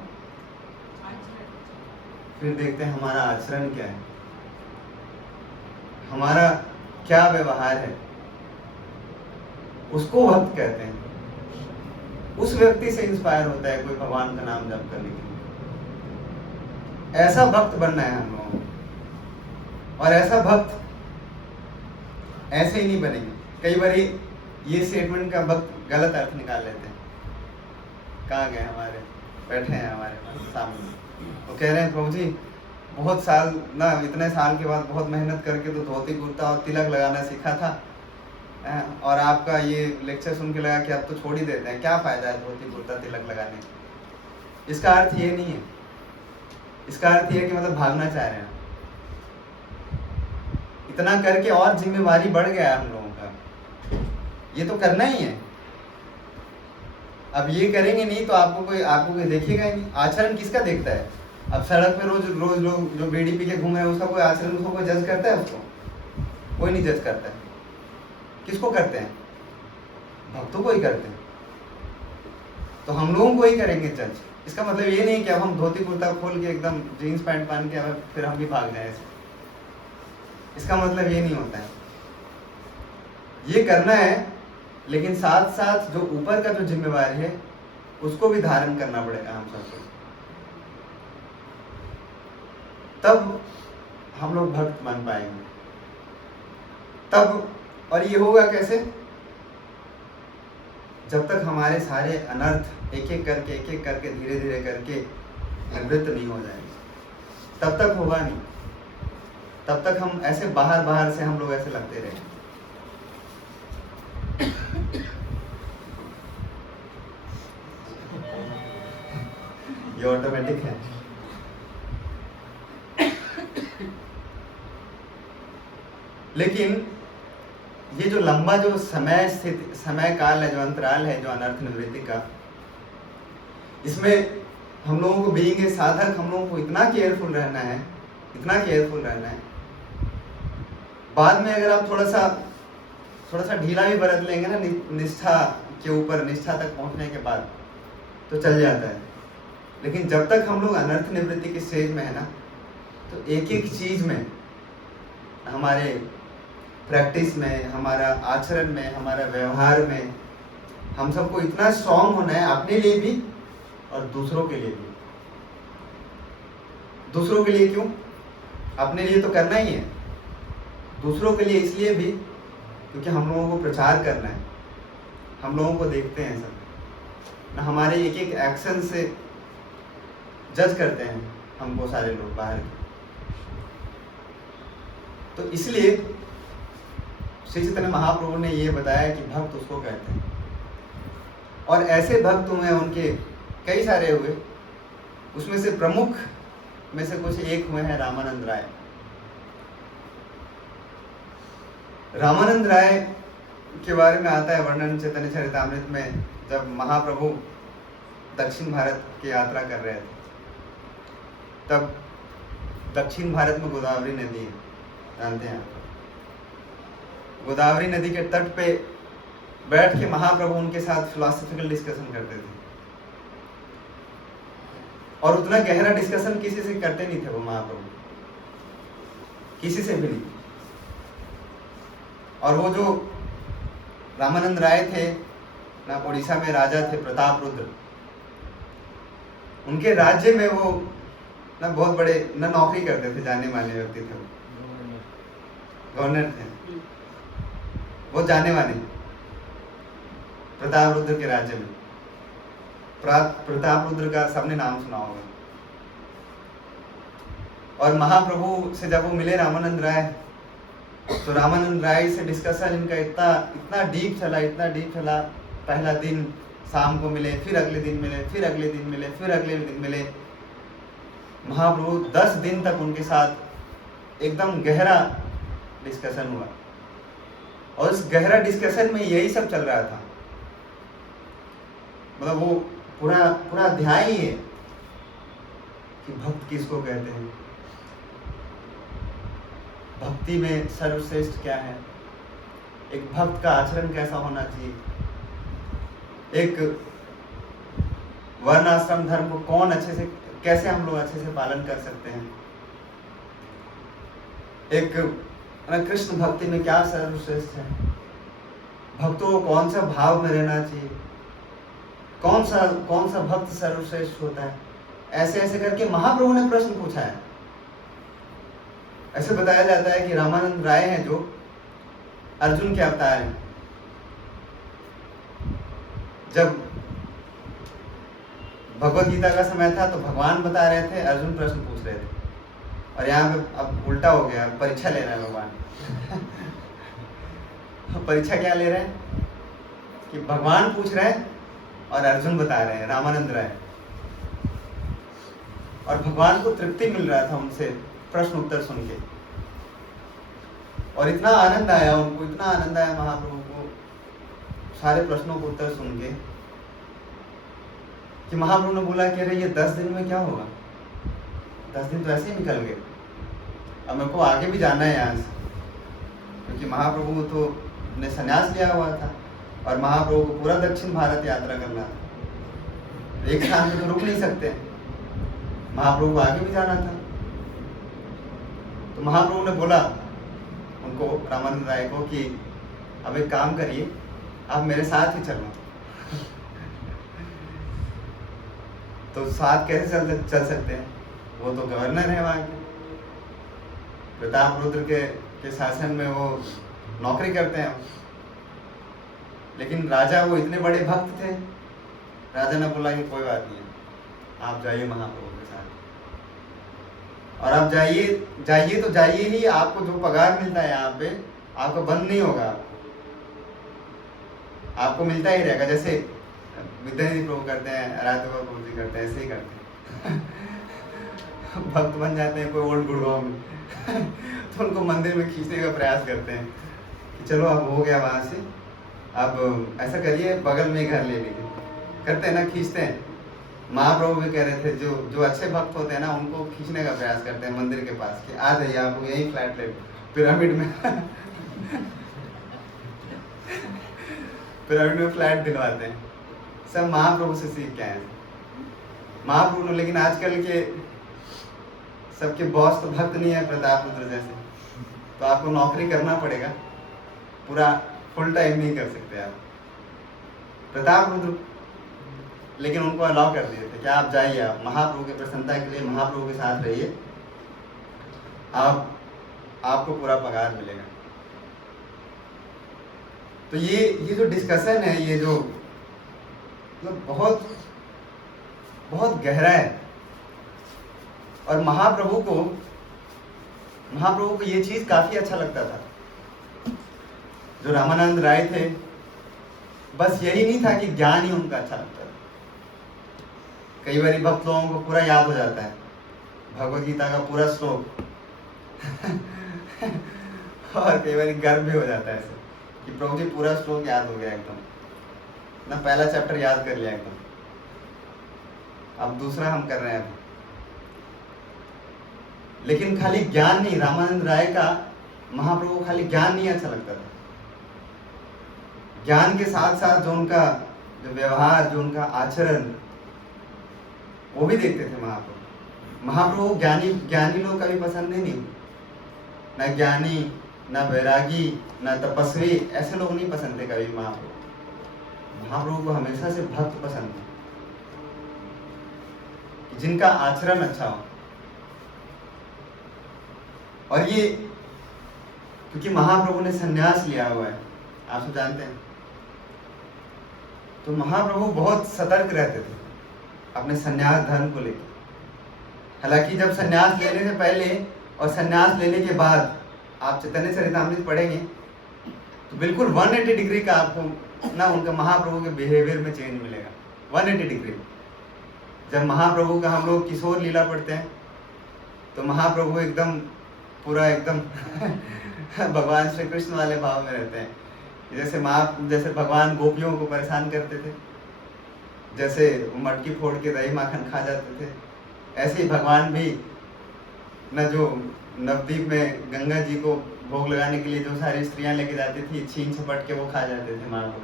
फिर देखते हैं हमारा आचरण क्या है, हमारा क्या व्यवहार है, उसको भक्त कहते हैं। उस व्यक्ति से इंस्पायर होता है कोई भगवान का नाम जप करने के लिए। ऐसा भक्त बनना है हम लोगों को। और ऐसा भक्त ऐसे ही नहीं बनेंगे। कई बार ये स्टेटमेंट का भक्त गलत अर्थ निकाल लेते हैं। कहाँ गए हमारे, बैठे हैं हमारे पास सामने, वो कह रहे हैं प्रभु जी बहुत साल ना, इतने साल के बाद बहुत मेहनत करके तो धोती कुर्ता और तिलक लगाना सीखा था, और आपका ये लेक्चर सुन के लगा कि आप तो छोड़ ही देते हैं, क्या फायदा है धोती कुर्ता तिलक लगाने। इसका अर्थ ये नहीं है, इसका अर्थ ये है कि मतलब भागना चाह रहे हैं। इतना करके और जिम्मेवारी बढ़ गया है हम लोगों का, ये तो करना ही है। अब ये करेंगे नहीं तो आपको कोई देखेगा ही नहीं। आचरण किसका देखता है? अब सड़क पे रोज लोग जो बीड़ी पी के घूम रहे हैं, उसका कोई आचरण, उसको कोई जज करता है? उसको कोई नहीं जज करता है। किसको करते हैं? भक्तों को ही करते हैं। तो हम लोगों को ही करेंगे जज। इसका मतलब ये नहीं कि अब हम धोती कुर्ता खोल के एकदम जीन्स पैंट पहन के अब फिर हम भी भाग जाए ऐसे। इसका मतलब ये नहीं होता है। ये करना है, लेकिन साथ साथ जो ऊपर का जो जिम्मेवारी है उसको भी धारण करना पड़ेगा हम सबको। तब हम लोग भक्त बन पाएंगे। तब, और ये होगा कैसे? जब तक हमारे सारे अनर्थ एक एक करके धीरे धीरे करके निवृत्त नहीं हो जाएंगे, तब तक होगा नहीं। तब तक हम ऐसे बाहर से हम लोग ऐसे लगते रहेंगे। ये ऑटोमेटिक है। लेकिन ये जो लंबा जो समय काल है, जो अंतराल है, जो अनर्थ निवृत्ति का, इसमें हम लोगों को बीइंग ए साधक हम लोगों को इतना केयरफुल रहना है, इतना केयरफुल रहना है। बाद में अगर आप थोड़ा सा ढीला भी बरत लेंगे ना निष्ठा के ऊपर, निष्ठा तक पहुंचने के बाद, तो चल जाता है। लेकिन जब तक हम लोग अनर्थ निवृत्ति के स्टेज में है ना, तो एक एक चीज में, हमारे प्रैक्टिस में, हमारा आचरण में, हमारा व्यवहार में, हम सबको इतना स्ट्रांग होना है, अपने लिए भी और दूसरों के लिए भी। दूसरों के लिए क्यों? अपने लिए तो करना ही है, दूसरों के लिए इसलिए भी क्योंकि हम लोगों को प्रचार करना है। हम लोगों को देखते हैं सब ना, हमारे एक एक एक्शन से जज करते हैं हमको सारे लोग बाहर के। तो इसलिए श्री चैतन्य महाप्रभु ने ये बताया कि भक्त उसको कहते हैं। और ऐसे भक्त हुए, उनके कई सारे हुए, उसमें से प्रमुख में से कुछ एक हुए हैं रामानंद राय। रामानंद राय के बारे में आता है वर्णन चैतन्य चरितामृत में, जब महाप्रभु दक्षिण भारत की यात्रा कर रहे थे, तब दक्षिण भारत में गोदावरी नदी है, जानते हैं आप। गोदावरी नदी के तट पे बैठ के महाप्रभु उनके साथ फिलोसॉफिकल डिस्कशन करते थे, और उतना गहरा डिस्कशन किसी से करते नहीं थे वो महाप्रभु, किसी से भी नहीं। और वो जो रामानंद राय थे ना, उड़ीसा में राजा थे प्रताप रुद्र, उनके राज्य में वो ना बहुत बड़े ना नौकरी करते थे, जाने माने व्यक्ति थे, गवर्नर थे, बहुत जाने माने प्रताप रुद्र के राज्य में। प्रताप रुद्र का सबने नाम सुना होगा। और महाप्रभु से जब वो मिले रामानंद राय, तो रामानंद राय से डिस्कशन इनका इतना डीप चला। पहला दिन शाम को मिले, फिर अगले दिन मिले, फिर अगले दिन मिले, फिर अगले दिन मिले। महाप्रभु 10 दिन तक उनके साथ एकदम गहरा डिस्कशन हुआ, और उस गहरा डिस्कशन में यही सब चल रहा था। मतलब वो पूरा पूरा अध्याय ही है कि भक्त किसको कहते हैं, भक्ति में सर्वश्रेष्ठ क्या है, एक भक्त का आचरण कैसा होना चाहिए, एक वर्ण आश्रम धर्म को कौन अच्छे से, कैसे हम लोग अच्छे से पालन कर सकते हैं, एक कृष्ण भक्ति में क्या सर्वश्रेष्ठ है, भक्तों को कौन सा भाव में रहना चाहिए, कौन सा भक्त सर्वश्रेष्ठ होता है, ऐसे ऐसे करके महाप्रभु ने प्रश्न पूछा है। ऐसे बताया जाता है कि रामानंद राय हैं जो अर्जुन के अवतार हैं। जब भगवत गीता का समय था तो भगवान बता रहे थे, अर्जुन प्रश्न पूछ रहे थे, और यहाँ पे अब उल्टा हो गया, परीक्षा ले रहे हैं भगवान। परीक्षा क्या ले रहे हैं कि भगवान पूछ रहे हैं और अर्जुन बता रहे हैं, रामानंद राय। और भगवान को तृप्ति मिल रहा था उनसे प्रश्न उत्तर सुन के, और इतना आनंद आया उनको, इतना आनंद आया महाप्रभु को सारे प्रश्नों को उत्तर सुन के, कि महाप्रभु ने बोला कि अरे ये 10 दिन में क्या होगा, 10 दिन तो ऐसे ही निकल गए, अब मेरे को आगे भी जाना है यहाँ से, क्योंकि महाप्रभु तो ने संन्यास लिया हुआ था और महाप्रभु को पूरा दक्षिण भारत यात्रा करना था, एक स्थान पे तो रुक नहीं सकते, महाप्रभु को आगे भी जाना था। तो महाप्रभु ने बोला उनको, रामानंद राय को, कि अब एक काम करिए, आप मेरे साथ ही चलो। तो साथ कैसे चल सकते हैं, वो तो गवर्नर है वहाँ के, प्रताप रुद्र के शासन में वो नौकरी करते हैं। लेकिन राजा वो इतने बड़े भक्त थे, राजा ने बोला कि कोई बात नहीं, आप जाइए महाप्रभु के साथ, और आप जाइए तो जाइए ही, आपको जो पगार मिलता है यहाँ पे आपको बंद नहीं होगा, आपको मिलता ही रहेगा। जैसे विद्यार्थी प्रभु करते हैं, आराध्य प्रभु जी करते हैं, ऐसे ही करते हैं। भक्त बन जाते हैं कोई ओल्ड गुड़गांव में तो उनको मंदिर में खींचने का प्रयास करते हैं कि चलो अब हो गया वहाँ से, अब ऐसा करिए बगल में घर ले लीजिए, करते हैं ना, खींचते हैं। महाप्रभु भी कह रहे थे जो अच्छे भक्त होते हैं ना, उनको खींचने का प्रयास करते हैं मंदिर के पास कि आ जाइए, आपको यही फ्लैट ले पिरामिड में पिरामिड में फ्लैट दिलवाते हैं। सब महाप्रभु से सीख के आए महाप्रभु ने। लेकिन आजकल के सबके बॉस तो भक्त नहीं है प्रताप रुद्र जैसे, तो आपको नौकरी करना पड़ेगा, पूरा फुल टाइम नहीं कर सकते आप। प्रताप रुद्र लेकिन उनको अलाउ कर दिए थे कि आप जाइए, आप महाप्रभु की प्रसन्नता के लिए महाप्रभु के साथ रहिए, आपको पूरा पगार मिलेगा। तो ये जो डिस्कशन है, ये जो मतलब बहुत गहरा है। और महाप्रभु को ये चीज काफी अच्छा लगता था। जो रामानंद राय थे, बस यही नहीं था कि ज्ञान ही उनका अच्छा लगता था। कई बार भक्त लोगों को पूरा याद हो जाता है भगवत गीता का पूरा श्लोक और कई बार गर्व भी हो जाता है ऐसे कि प्रभु जी पूरा श्लोक याद हो गया एकदम ना, पहला चैप्टर याद कर लिया एकदम, अब दूसरा हम कर रहे हैं अभी। लेकिन खाली ज्ञान नहीं, रामानंद राय का महाप्रभु को खाली ज्ञान नहीं अच्छा लगता था, ज्ञान के साथ साथ जो उनका जो व्यवहार, जो उनका आचरण, वो भी देखते थे महाप्रभु। महाप्रभु ज्ञानी लोग कभी पसंद नहीं, ना ज्ञानी, ना वैरागी, ना तपस्वी, ऐसे लोग नहीं पसंद थे कभी महाप्रभु। महाप्रभु को हमेशा से भक्त पसंद थे, जिनका आचरण अच्छा हो। और ये क्योंकि महाप्रभु ने संन्यास लिया हुआ है, आप सब जानते हैं, तो महाप्रभु बहुत सतर्क रहते थे अपने संन्यास धर्म को लेकर। हालांकि जब संन्यास लेने से पहले और संन्यास लेने के बाद आप चैतन्य चरितामृत पढ़ेंगे तो बिल्कुल 180 डिग्री का आपको ना उनका महाप्रभु के बिहेवियर में चेंज मिलेगा, 180 डिग्री। जब महाप्रभु का हम लोग किशोर लीला पढ़ते हैं तो महाप्रभु एकदम पूरा एकदम भगवान श्री कृष्ण वाले भाव में रहते हैं। जैसे भगवान गोपियों को परेशान करते थे, जैसे मटकी फोड़ के दही माखन खा जाते थे, ऐसे ही भगवान भी न जो नवद्वीप में गंगा जी को भोग लगाने के लिए जो सारी स्त्रियां लेके जाती थी, छीन छपट के वो खा जाते थे माँ को,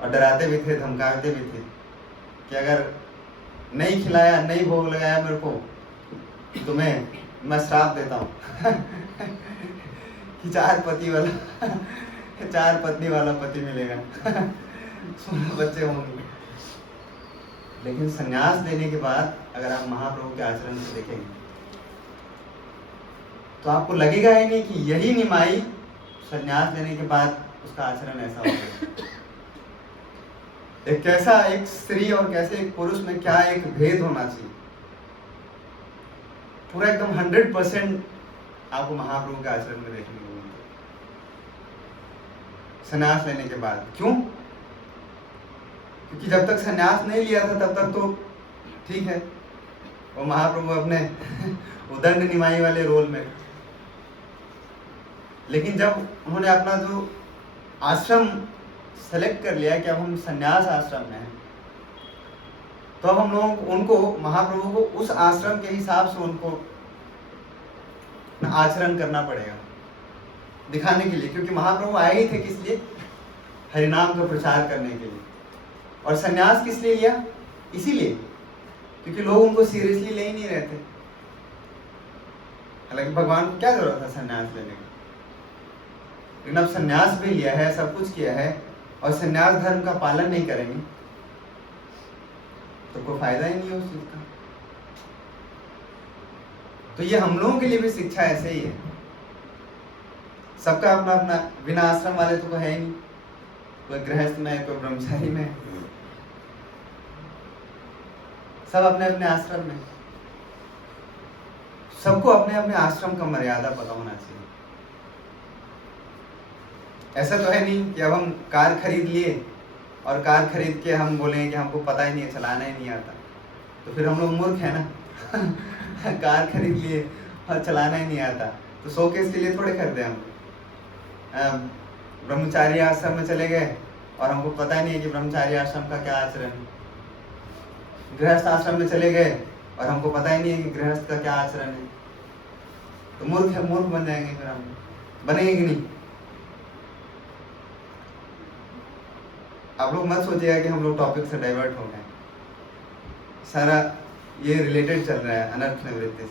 और डराते भी थे, धमकाते भी थे कि अगर नहीं खिलाया, नहीं भोग लगाया मेरे को, तुम्हें मैं श्राप देता हूँ कि 4 पत्नी वाला पति मिलेगा 16 बच्चे होंगे। लेकिन संन्यास लेने के बाद अगर आप महाप्रभु के आचरण से देखेंगे तो आपको लगेगा ही नहीं कि यही निमाई संन्यास लेने के बाद उसका आचरण ऐसा होगा। एक स्त्री और कैसे एक पुरुष में क्या एक भेद होना चाहिए, पूरा एकदम 100% आपको महाप्रभु के आचरण में देखने को मिलता है संन्यास लेने के बाद। क्यों? क्योंकि जब तक संन्यास नहीं लिया था तब तक तो ठीक है, वो महाप्रभु अपने उदंड निमाई वाले रोल में, लेकिन जब उन्होंने अपना जो आश्रम सेलेक्ट कर लिया कि अब हम संन्यास आश्रम में हैं, तो अब हम लोग उनको, महाप्रभु को उस आश्रम के हिसाब से उनको आचरण करना पड़ेगा दिखाने के लिए। क्योंकि महाप्रभु आए ही थे किस लिए? हरिनाम का प्रचार करने के लिए। और संन्यास किस लिए लिया? इसीलिए क्योंकि लोग उनको सीरियसली ले ही नहीं रहे थे। हालांकि भगवान को क्या जरूरत है संन्यास लेने की, लेकिन अब संन्यास भी लिया है, सब कुछ किया है, और संन्यास धर्म का पालन नहीं करेंगे तो कोई फायदा ही नहीं है उस चीज का। तो ये हम लोगों के लिए भी शिक्षा ऐसे ही है। सबका अपना अपना, बिना आश्रम वाले तो कोई है ही नहीं, कोई गृहस्थ में, कोई ब्रह्मचारी में, सब अपने अपने आश्रम में। सबको अपने अपने आश्रम का मर्यादा पता होना चाहिए। ऐसा तो है नहीं कि अब हम कार खरीद लिए और कार खरीद के हम बोलें कि हमको पता ही नहीं है, चलाना ही नहीं आता, तो फिर हम लोग मूर्ख है ना कार खरीद लिए और चलाना ही नहीं आता, तो शोकेस के लिए थोड़े खरीदे हम। ब्रह्मचारी आश्रम में चले गए और हमको पता ही नहीं है कि ब्रह्मचारी आश्रम का क्या आचरण है। गृहस्थ आश्रम में चले गए और हमको पता ही नहीं है कि गृहस्थ का क्या आचरण है, तो मूर्ख बन जाएंगे, फिर हम बनेंगे कि नहीं। आप लोग मत सोचिएगा कि हम लोग टॉपिक से डाइवर्ट हो गए, सारा ये रिलेटेड चल रहा है अनर्थ निवृत्ति से,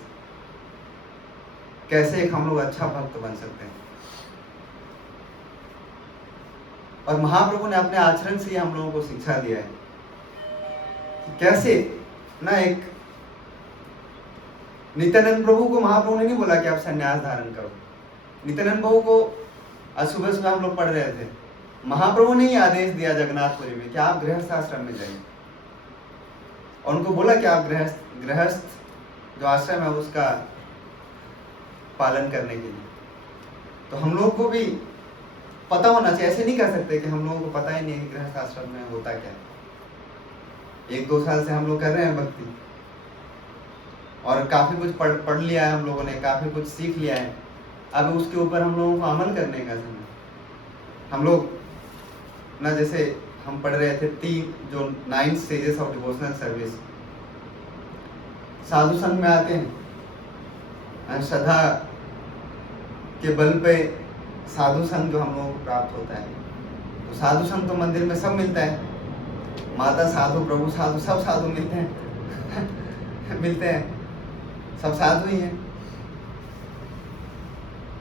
कैसे एक हम लोग अच्छा भक्त बन सकते हैं। और महाप्रभु ने अपने आचरण से हम लोगों को शिक्षा दिया है कि कैसे ना, एक नित्यानंद प्रभु को महाप्रभु ने नहीं बोला कि आप संन्यास धारण करो। नित्यानंद प्रभु को आज सुबह सुबह हम लोग पढ़ रहे थे, महाप्रभु ने ही आदेश दिया जगन्नाथपुरी में कि आप गृहस्थ आश्रम में जाइए, और उनको बोला कि आप गृहस्थ जो आश्रम है उसका पालन करने के लिए। तो हम लोग को भी पता होना चाहिए। ऐसे नहीं कर सकते कि हम लोगों को पता ही नहीं है कि गृहस्थ आश्रम में होता क्या है। 1-2 साल से हम लोग कर रहे हैं भक्ति, और काफी कुछ पढ़ लिया है हम लोगों ने, काफी कुछ सीख लिया है। अब उसके ऊपर हम लोगों को अमल करने का समय। हम लोग ना, जैसे हम पढ़ रहे थे 3 9 स्टेजेस ऑफ डिवोशनल सर्विस, साधु संघ में आते हैं, श्रद्धा के बल पे साधु संघ जो हम लोगों को प्राप्त होता है। तो साधु संघ तो मंदिर में सब मिलता है, माता साधु, प्रभु साधु, सब साधु मिलते हैं मिलते हैं, सब साधु ही हैं।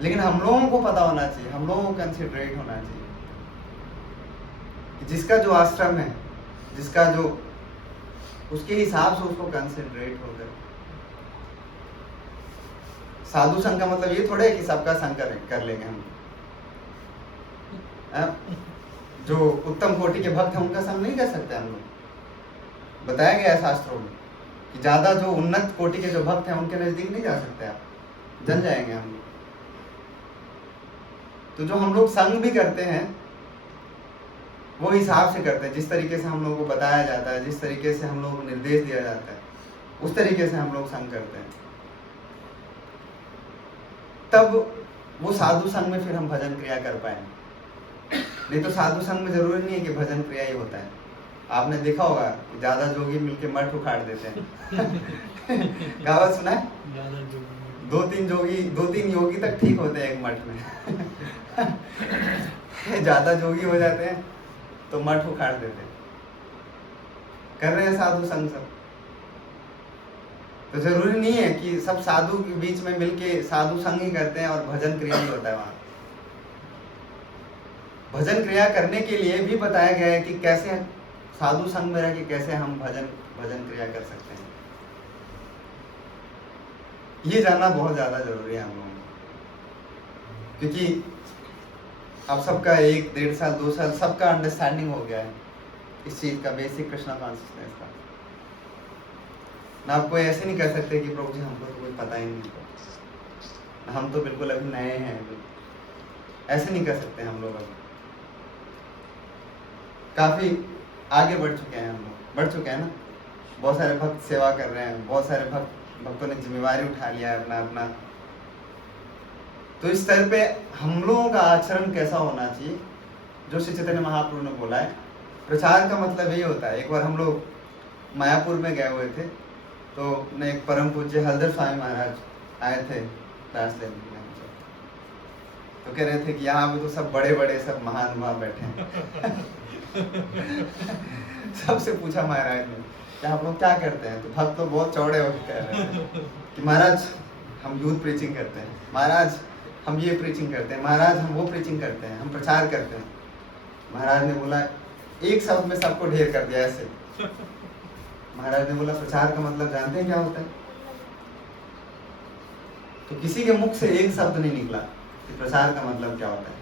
लेकिन हम लोगों को पता होना चाहिए, हम लोगों को कंसिडरेट होना चाहिए कि जिसका जो आश्रम है, जिसका जो, उसके हिसाब से उसको कंसिडरेट होकर। साधु संघ का मतलब ये थोड़ा है कि सबका संघ कर लेंगे हम। जो उत्तम कोटि के भक्त हैं उनका संग नहीं कर सकते हम लोग। बताया गया है शास्त्रों में कि ज्यादा जो उन्नत कोटि के जो भक्त हैं उनके नजदीक नहीं जा सकते आप, जल जाएंगे हम लोग। तो जो हम लोग संग भी करते हैं वो हिसाब से करते हैं, जिस तरीके से हम लोगों को बताया जाता है, जिस तरीके से हम लोगों को निर्देश दिया जाता है, उस तरीके से हम लोग संग करते हैं। तब वो साधु संग में फिर हम भजन क्रिया कर पाए। नहीं तो साधु संग में जरूरी नहीं है कि भजन क्रिया ही होता है। आपने देखा होगा कि ज्यादा जोगी मिलके मठ उखाड़ देते हैं। कहावत सुना है? ज्यादा जो दो तीन योगी तक ठीक होते हैं एक मठ में। ज्यादा जोगी हो जाते हैं तो मठ उखाड़ देते हैं। कर रहे हैं साधु संग सब। तो जरूरी नहीं है कि सब साधु के बीच में मिलके साधु संग ही करते हैं और भजन क्रिया ही होता है वहां। भजन क्रिया करने के लिए भी बताया गया है कि कैसे साधु संग में रह के कैसे हम भजन क्रिया कर सकते हैं। ये जानना बहुत ज्यादा जरूरी है हम लोगों को, क्योंकि अब सबका 1, 1.5 साल 2 साल सबका अंडरस्टैंडिंग हो गया है इस चीज का, बेसिक कृष्णा कॉन्शियसनेस का। ना आप कोई ऐसे नहीं कह सकते कि प्रभु जी हमको तो कोई पता ही नहीं, हम तो बिल्कुल अभी नए हैं। ऐसे नहीं कर सकते हम लोग। अभी काफी आगे बढ़ चुके हैं हम लोग, बढ़ चुके हैं ना। बहुत सारे भक्त सेवा कर रहे हैं, बहुत सारे भक्तों ने जिम्मेवारी उठा लिया है अपना। तो इस स्तर पे हम लोगों का आचरण कैसा होना चाहिए, जो श्री चैतन्य महाप्रभु ने बोला है। प्रचार का मतलब यही होता है। एक बार हम लोग मायापुर में गए हुए थे, तो ने एक परम पूज्य हलधर स्वामी महाराज आए थे क्लास लेने के लिए। तो कह रहे थे कि यहाँ पे तो सब बड़े सब महानुभाव बैठे हैं। सबसे पूछा महाराज ने कि आप लोग क्या करते हैं? तो भक्त तो बहुत चौड़े होकर कह रहे थे कि महाराज हम यूथ प्रीचिंग करते हैं, महाराज हम ये प्रीचिंग करते हैं, महाराज हम वो प्रीचिंग करते हैं, हम प्रचार करते हैं। महाराज ने बोला, एक शब्द में सबको ढेर कर दिया ऐसे। महाराज ने बोला, प्रचार का मतलब जानते हैं क्या होता है? तो किसी के मुख से एक शब्द नहीं निकला कि प्रचार का मतलब क्या होता है।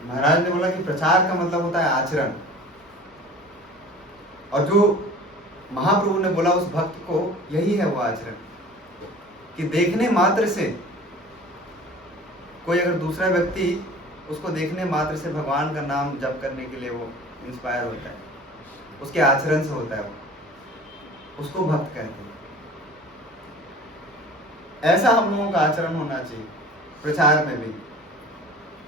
महाराज ने बोला कि प्रचार का मतलब होता है आचरण। और जो महाप्रभु ने बोला उस भक्त को, यही है वो आचरण, कि देखने मात्र से कोई अगर दूसरा व्यक्ति उसको देखने मात्र से भगवान का नाम जप करने के लिए वो इंस्पायर होता है, उसके आचरण से होता है, वो उसको भक्त कहते हैं। ऐसा हम लोगों का आचरण होना चाहिए प्रचार में भी,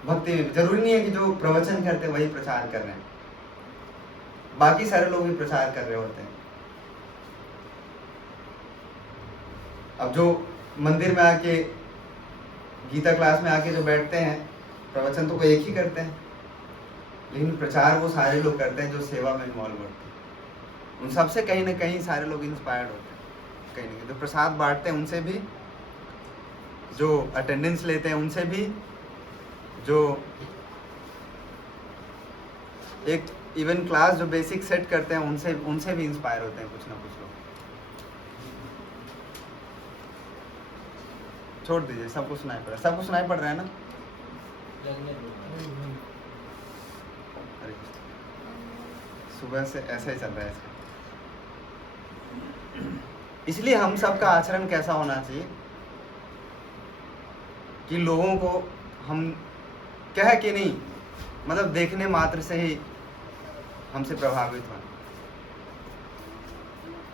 भक्ति में भी। जरूरी नहीं है कि जो प्रवचन करते वही प्रचार कर रहे हैं, बाकी सारे लोग भी प्रचार कर रहे होते हैं। अब जो मंदिर में आके गीता क्लास में आके जो बैठते हैं, प्रवचन तो कोई एक ही करते हैं, लेकिन प्रचार वो सारे लोग करते हैं जो सेवा में इन्वॉल्व होते हैं। उन सबसे कहीं ना कहीं सारे लोग इंस्पायर्ड होते हैं, कहीं ना कहीं। जो प्रसाद बांटते हैं उनसे भी, जो अटेंडेंस लेते हैं उनसे भी, जो एक इवन क्लास जो बेसिक सेट करते हैं उनसे भी इंस्पायर होते हैं कुछ ना कुछ लोग। छोड़ दीजिए, सबको सुनाई पड़ रहा है, सबको सुनाई पड़ रहा है ना? अरे सुबह से ऐसा ही चल रहा है इसका। इसलिए हम सबका आचरण कैसा होना चाहिए कि लोगों को हम कह के नहीं, मतलब देखने मात्र से ही हमसे प्रभावित हो।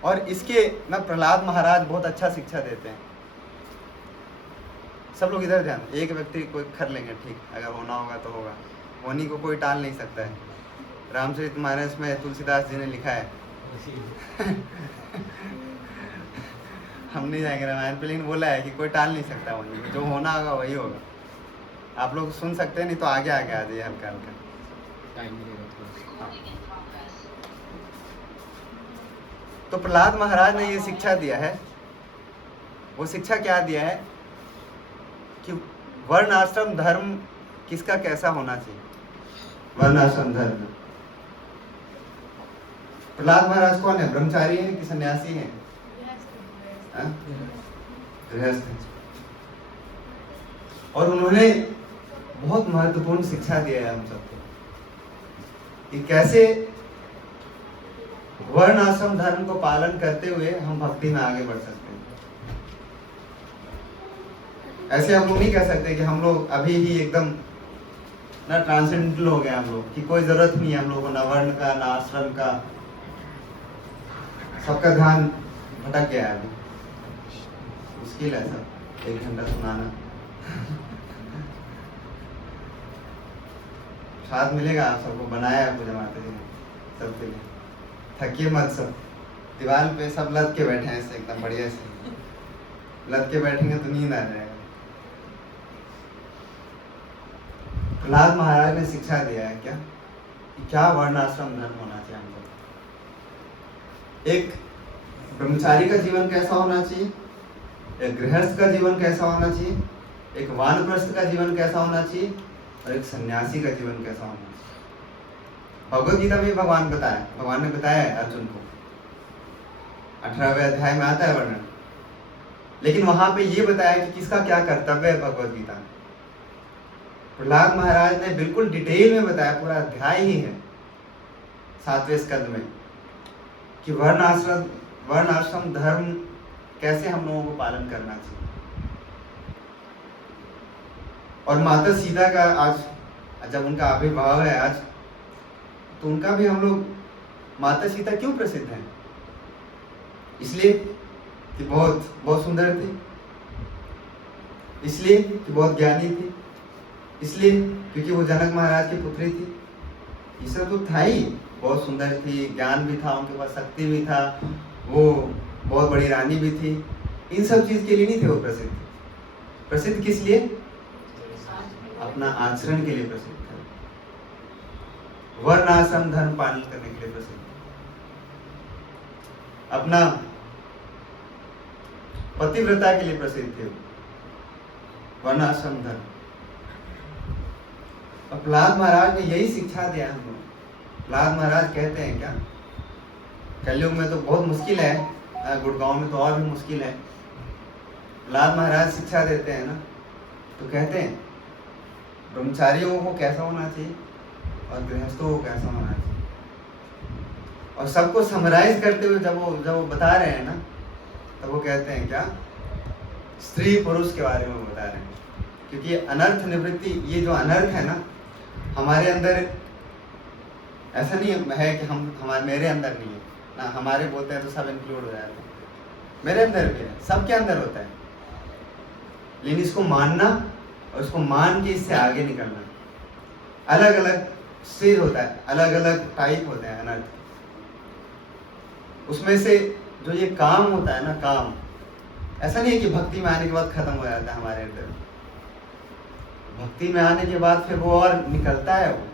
और इसके ना प्रहलाद महाराज बहुत अच्छा शिक्षा देते हैं। सब लोग इधर ध्यान, एक व्यक्ति कोई कर लेंगे ठीक, अगर होना होगा तो होगा, होनी को कोई टाल नहीं सकता है। रामचरितमानस में तुलसीदास जी ने लिखा है हम नहीं जाएंगे रामायण पे, लेकिन बोला है कि कोई टाल नहीं सकता होनी को, जो होना होगा वही होगा। आप लोग सुन सकते हैं, नहीं तो आगे आ जाइए हल्का हल्का। तो प्रहलाद महाराज ने ये शिक्षा दिया है। वो शिक्षा क्या दिया है कि वर्ण आश्रम धर्म किसका कैसा होना चाहिए। वर्ण आश्रम धर्म, प्रहलाद महाराज कौन है? ब्रह्मचारी है कि सन्यासी है? गृहस्थ है। और उन्होंने बहुत महत्वपूर्ण शिक्षा दिया है हम सबको कि कैसे वर्ण आश्रम धर्म को पालन करते हुए हम भक्ति में आगे बढ़ सकते हैं। ऐसे हम लोग नहीं कह सकते कि हम लोग अभी ही एकदम ना ट्रांसेंडेंटल हो गए हम लोग, कि कोई जरूरत नहीं है हम लोगों को ना वर्ण का ना आश्रम का। सबका ध्यान भटक गया है अभी। मुश्किल है सब 1 घंटा सुनाना। प्रसाद मिलेगा आप सबको, बनाया है पूजा माता जी ने सबके लिए। थकिए मत सब, दीवार पे सब लद के बैठे हैं ऐसे एकदम बढ़िया से, लद के बैठेंगे तो नींद आ जाएगा। प्रहलाद महाराज ने शिक्षा दिया है कि क्या वर्णाश्रम धर्म होना चाहिए हमको। एक ब्रह्मचारी का जीवन कैसा होना चाहिए, एक गृहस्थ का जीवन कैसा होना चाहिए, एक वानप्रस्थ का जीवन कैसा होना चाहिए, और एक सन्यासी का जीवन कैसा होना चाहिए। भगवद गीता में भगवान ने बताया है अर्जुन को, 18वें अध्याय में आता है वर्णन। लेकिन वहां पे ये बताया कि किसका क्या कर्तव्य है। भगवद गीता में प्रहलाद महाराज ने बिल्कुल डिटेल में बताया, पूरा अध्याय ही है 7वें स्कंद में, कि वर्णाश्रम धर्म कैसे हम लोगों को पालन करना चाहिए। और माता सीता का आज जब उनका आविर्भाव है आज, तो उनका भी हम लोग, माता सीता क्यों प्रसिद्ध है? इसलिए कि बहुत बहुत सुंदर थी, इसलिए कि बहुत ज्ञानी थी, इसलिए क्योंकि वो जनक महाराज की पुत्री थी। ये सब तो था ही, बहुत सुंदर थी, ज्ञान भी था उनके पास, शक्ति भी था, वो बहुत बड़ी रानी भी थी। इन सब चीज के लिए नहीं थे वो प्रसिद्ध। प्रसिद्ध किस लिए? अपना आचरण के लिए प्रसिद्ध थे, वर्ण आश्रम धर्म पालन करने के लिए प्रसिद्ध, अपना पतिव्रता के लिए प्रसिद्ध थे, वर्ण आश्रम धर्म। और प्रहलाद महाराज ने यही शिक्षा दिया हम लोग। प्रहलाद महाराज कहते हैं क्या, कलयुग में तो बहुत मुश्किल है, गुड़गांव में तो और भी मुश्किल है। प्रहलाद महाराज शिक्षा देते हैं ना, तो कहते हैं ब्रह्मचारियों को कैसा होना चाहिए और गृहस्थों को कैसा होना चाहिए। और सबको समराइज करते हुए जब वो बता रहे हैं ना, तब वो कहते हैं क्या, स्त्री पुरुष के बारे में बता रहे हैं। क्योंकि अनर्थ निवृत्ति, ये जो अनर्थ है ना, हमारे अंदर ऐसा नहीं है कि मेरे अंदर नहीं है ना, हमारे बोलते हैं तो सब इंक्लूड हो जाते हैं, मेरे अंदर भी है, सबके अंदर होता है। लेकिन इसको मानना और उसको मान के इससे आगे निकलना, अलग अलग स्टेज होता है, अलग अलग टाइप होते हैं अनर्थ। उसमें से जो ये काम होता है ना, काम ऐसा नहीं है कि भक्ति में आने के बाद खत्म हो जाता है हमारे अंदर। भक्ति में आने के बाद फिर वो और निकलता है। वो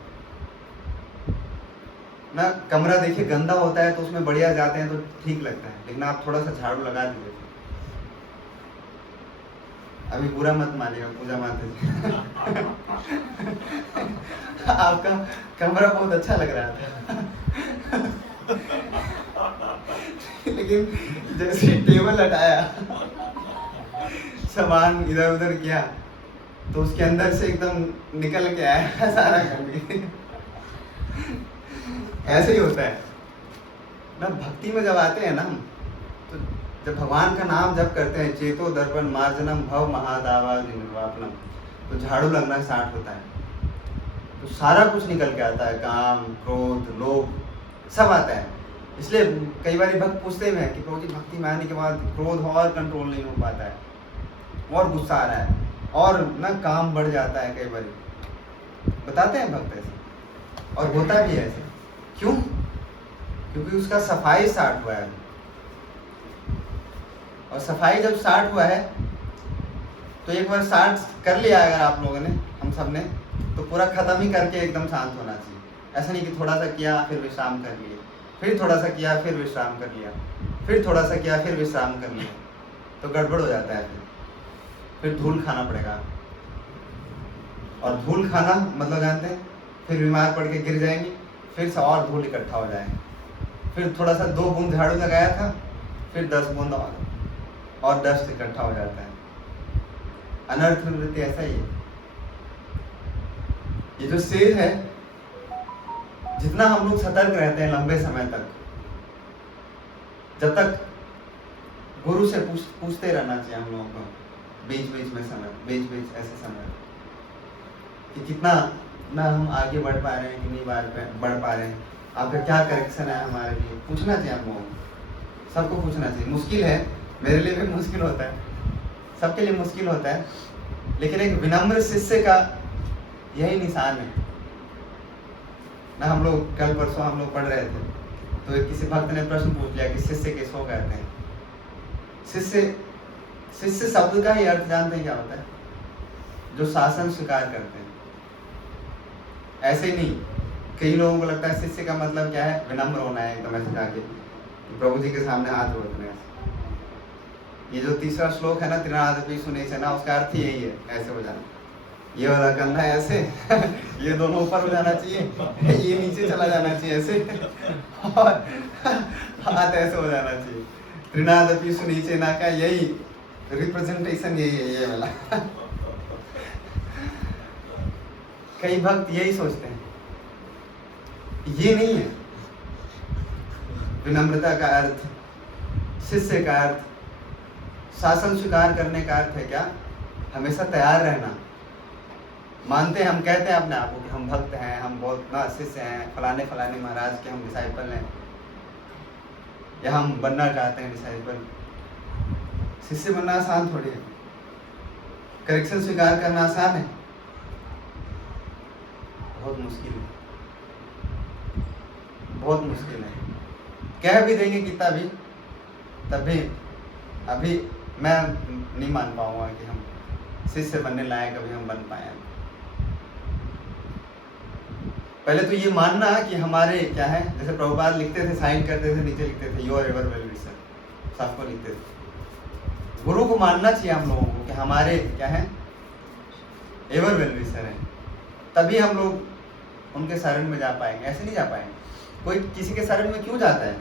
ना, कमरा देखिए गंदा होता है तो उसमें बढ़िया जाते हैं तो ठीक लगता है, लेकिन आप थोड़ा सा झाड़ू लगा दीजिए। अभी बुरा मत मानिएगा पूजा माता जी आपका कमरा बहुत अच्छा लग रहा था लेकिन जैसे टेबल हटाया, सामान इधर उधर किया, तो उसके अंदर से एकदम निकल के आया सारा गंदगी ऐसे ही होता है ना। भक्ति में जब आते हैं ना हम, तो जब भगवान का नाम जब करते हैं, चेतो दर्पण मार्जनम भव महादावा निर्वापनम, तो झाड़ू लगना स्टार्ट होता है, तो सारा कुछ निकल के आता है, काम क्रोध लोभ सब आता है। इसलिए कई बार भक्त पूछते हैं कि प्रभु जी भक्ति में आने के बाद क्रोध और कंट्रोल नहीं हो पाता है, और गुस्सा आ रहा है, और ना काम बढ़ जाता है, कई बार बताते हैं भक्त ऐसे, और होता भी है ऐसे। क्यों? क्योंकि उसका सफाई स्टार्ट हुआ है, और सफाई जब स्टार्ट हुआ है तो एक बार स्टार्ट कर लिया अगर आप लोगों ने, हम सब ने, तो पूरा खत्म ही करके एकदम शांत होना चाहिए। ऐसा नहीं कि थोड़ा सा किया फिर विश्राम कर लिए, फिर थोड़ा सा किया फिर विश्राम कर लिया, फिर थोड़ा सा किया फिर विश्राम कर लिया, तो गड़बड़ हो जाता है। फिर धूल खाना पड़ेगा, और धूल खाना मतलब जानते हैं, फिर बीमार पड़ के गिर जाएंगे, फिर से और धूल इकट्ठा हो जाएंगे, फिर थोड़ा सा 2 बूंद झाड़ू लगाया था, फिर 10 बूंद और डस्ट इकट्ठा हो जाता है। अनर्थ निवृत्ति ऐसा ही है। ये जो स्टेज है, जितना हम लोग सतर्क रहते हैं लंबे समय तक, जब तक गुरु से पूछते रहना चाहिए हम लोगों को, बीच बीच में समय, बीच बीच ऐसे समय, कि कितना ना हम आगे बढ़ पा रहे हैं कि नहीं बढ़ पा रहे हैं, आपका क्या करेक्शन है हमारे लिए, पूछना चाहिए हम लोगों को, सबको पूछना चाहिए। मुश्किल है, मेरे लिए भी मुश्किल होता है, सबके लिए मुश्किल होता है, लेकिन एक विनम्र शिष्य का यही निशान है ना हम लोग कल परसों हम लोग पढ़ रहे थे, तो एक किसी भक्त ने प्रश्न पूछ लिया कि शिष्य किसको कहते हैं। शिष्य, शिष्य शब्द का ही अर्थ जानते हैं क्या होता है? जो शासन स्वीकार करते हैं। ऐसे ही नहीं, कई लोगों को लगता है शिष्य का मतलब क्या है, विनम्र होना है एकदम ऐसे जाके प्रभु जी के सामने हाथ जोड़ने। ये जो तीसरा श्लोक है ना, त्रिनादपि सुनेचै ना, उसका अर्थ ही यही है, ऐसे हो जाना। ये वाला करना है ऐसे ये दोनों ऊपर हो जाना चाहिए, ये नीचे चला जाना चाहिए ऐसे, और हाथ ऐसे हो जाना चाहिए। त्रिनादपि सुनेचै ना का यही रिप्रेजेंटेशन यही है, ये वाला। कई भक्त यही सोचते हैं, ये नहीं है विनम्रता का अर्थ। शिष्य का अर्थ, शासन स्वीकार करने का अर्थ है क्या? हमेशा तैयार रहना। मानते हैं, हम कहते हैं अपने आप को कि हम भक्त हैं, हम बहुत ना शिष्य हैं, फलाने फलाने महाराज के हम डिसाइपल हैं, या हम बनना चाहते हैं डिसाइपल। शिष्य बनना आसान थोड़ी है, करेक्शन स्वीकार करना आसान है? बहुत मुश्किल है, बहुत मुश्किल है। कह भी देंगे कितना भी, तब भी अभी मैं नहीं मान पाऊंगा कि हम शिष्य बनने लायक अभी हम बन पाए। पहले तो ये मानना कि हमारे क्या है, जैसे प्रभुपाद लिखते थे, साइन करते थे, नीचे लिखते थे योर एवर वेल विशर, सबको लिखते थे। गुरु को मानना चाहिए हम लोगों को कि हमारे क्या है, एवर वेल विशर है, तभी हम लोग उनके शरण में जा पाएंगे। ऐसे नहीं जा पाएंगे। कोई किसी के शरण में क्यों जाता है?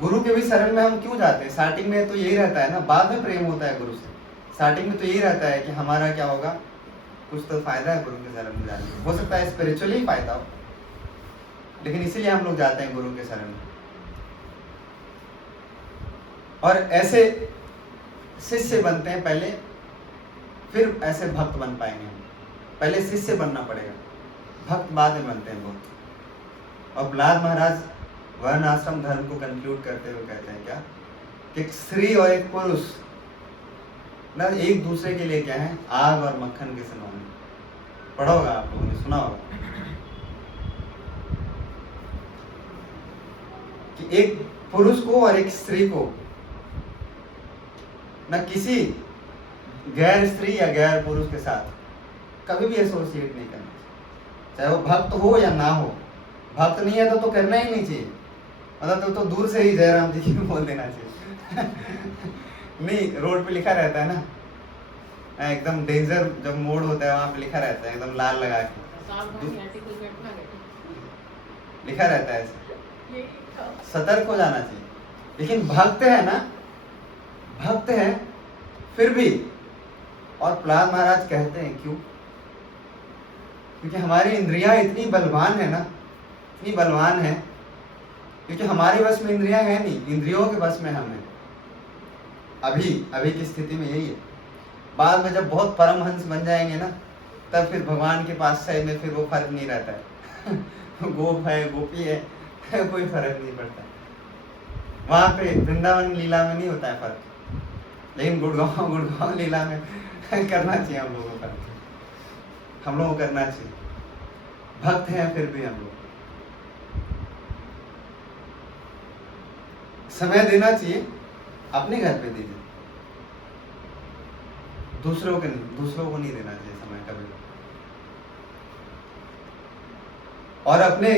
गुरु के भी शरण में हम क्यों जाते हैं? स्टार्टिंग में तो यही रहता है ना, बाद में प्रेम होता है गुरु से। स्टार्टिंग में तो यही रहता है कि हमारा क्या होगा, कुछ तो फायदा है गुरु के शरण में जाने में। हो सकता है स्पिरिचुअली फायदा हो, लेकिन इसीलिए हम लोग जाते हैं गुरु के शरण में। और ऐसे शिष्य बनते हैं पहले, फिर ऐसे भक्त बन पाएंगे हम। पहले शिष्य बनना पड़ेगा, भक्त बाद में बनते हैं बहुत। और प्रहलाद महाराज वर्ण आश्रम धर्म को कंक्लूड करते हुए कहते हैं क्या, कि एक स्त्री और एक पुरुष ना एक दूसरे के लिए क्या है, आग और मक्खन के समान। पढ़ा होगा आप लोगों ने, सुना होगा कि एक पुरुष को और एक स्त्री को ना किसी गैर स्त्री या गैर पुरुष के साथ कभी भी एसोसिएट नहीं करना, चाहे वो भक्त हो या ना हो। भक्त नहीं है तो करना ही नहीं चाहिए, मतलब तो दूर से ही जयराम जी को बोल देना चाहिए। नहीं, रोड पे लिखा रहता है ना, एकदम डेंजर जब मोड़ होता है वहां पे लिखा रहता है, एकदम लाल लगा के लिखा रहता है ऐसे, सतर्क हो जाना चाहिए। लेकिन भक्त है ना, भक्त है फिर भी, और प्रहलाद महाराज कहते हैं क्यों, क्योंकि हमारी इंद्रियां इतनी बलवान है ना, इतनी बलवान है, क्योंकि हमारे बस में इंद्रियां है नहीं, इंद्रियों के बस में हम हैं। अभी की स्थिति में यही है। बाद में जब बहुत परमहंस बन जाएंगे ना, तब फिर भगवान के पास से में फिर वो फर्क नहीं रहता है। गोप है, गोपी है, कोई फर्क नहीं पड़ता। वहां पे वृंदावन लीला में नहीं होता है फर्क, लेकिन गुड़गांव लीला में करना चाहिए हम लोगों को फर्क, हम लोगों को करना चाहिए। भक्त हैं फिर भी हम लोग समय देना चाहिए, अपने घर पे दीजिए, दूसरों को नहीं देना चाहिए समय कभी। और अपने,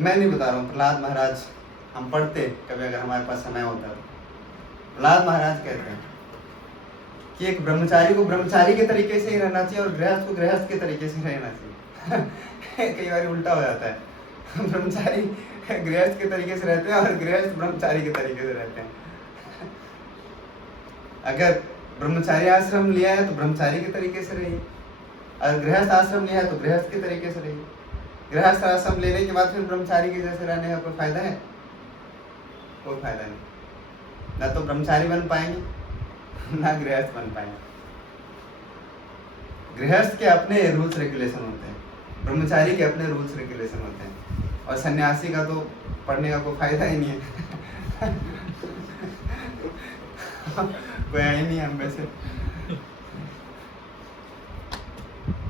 मैं नहीं बता रहा हूँ, प्रहलाद महाराज हम पढ़ते कभी अगर हमारे पास समय होता तो। प्रहलाद महाराज कहते हैं कि एक ब्रह्मचारी को ब्रह्मचारी के तरीके से ही रहना चाहिए और गृहस्थ को गृहस्थ के तरीके से रहना चाहिए। कई बार उल्टा हो जाता है, ब्रह्मचारी गृहस्थ के तरीके से रहते हैं और गृहस्थ ब्रह्मचारी के तरीके से रहते हैं। अगर ब्रह्मचारी आश्रम लिया है तो ब्रह्मचारी के तरीके से रहिए, अगर गृहस्थ आश्रम लिया है तो गृहस्थ के तरीके से रहिए। गृहस्थ आश्रम लेने के बाद फिर ब्रह्मचारी के जैसे रहने का कोई फायदा है? कोई फायदा नहीं। ना तो ब्रह्मचारी बन पाएंगे ना गृहस्थ बन पाएंगे। गृहस्थ के अपने रूल्स रेगुलेशन होते हैं, ब्रह्मचारी के अपने रूल्स रेगुलेशन होते हैं, और सन्यासी का तो पढ़ने का कोई फायदा ही नहीं है। कोई है ही नहीं हम में से।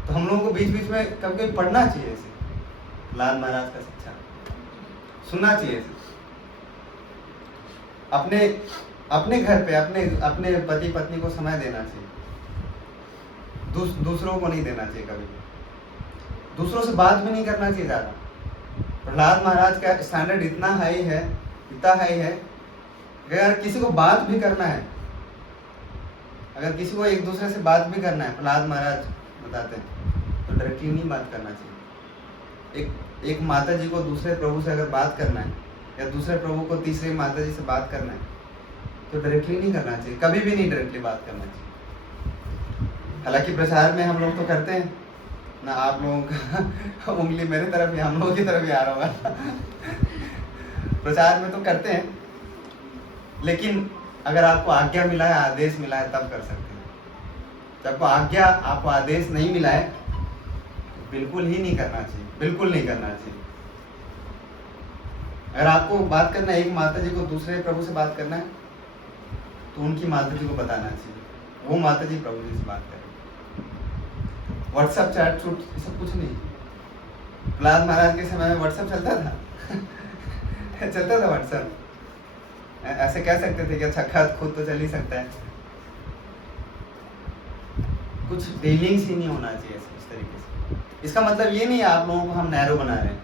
तो हम लोगों को बीच बीच में कभी कभी पढ़ना चाहिए ऐसे। प्रहलाद महाराज का शिक्षा सुनना चाहिए। अपने अपने घर पे अपने पति पत्नी को समय देना चाहिए, दूसरों को नहीं देना चाहिए, कभी दूसरों से बात भी नहीं करना चाहिए ज़्यादा। प्रहलाद महाराज का स्टैंडर्ड इतना हाई है कि अगर किसी को बात भी करना है, अगर किसी को एक दूसरे से बात भी करना है, प्रहलाद महाराज बताते हैं, तो डायरेक्टली नहीं बात करना चाहिए। एक माता जी को दूसरे प्रभु से अगर बात करना है, या दूसरे प्रभु को तीसरे माता जी से बात करना है, तो डायरेक्टली नहीं करना चाहिए, कभी भी नहीं डायरेक्टली बात करना चाहिए। हालांकि प्रचार में हम लोग तो करते हैं ना, आप लोगों का उंगली मेरे तरफ ही, हम लोगों की तरफ ही आ रहा होगा प्रचार में तो करते हैं, लेकिन अगर आपको आज्ञा मिला है, आदेश मिला है, तब कर सकते हैं। जब आपको आदेश नहीं मिला है, बिल्कुल ही नहीं करना चाहिए, बिल्कुल नहीं करना चाहिए। अगर आपको बात करना है, एक माता जी को दूसरे प्रभु से बात करना है, तो उनकी माता जी को बताना चाहिए, वो माता जी प्रभु जी से बात करें। व्हाट्सएप चैट छूट सब कुछ नहीं। प्रहलाद महाराज के समय में व्हाट्सएप चलता था चलता था व्हाट्सएप, ऐसे कह सकते थे कि अच्छा खत खुद तो चल ही सकता है, कुछ डीलिंग्स ही नहीं होना चाहिए इस तरीके से। इसका मतलब ये नहीं है आप लोगों को हम नैरो बना रहे हैं।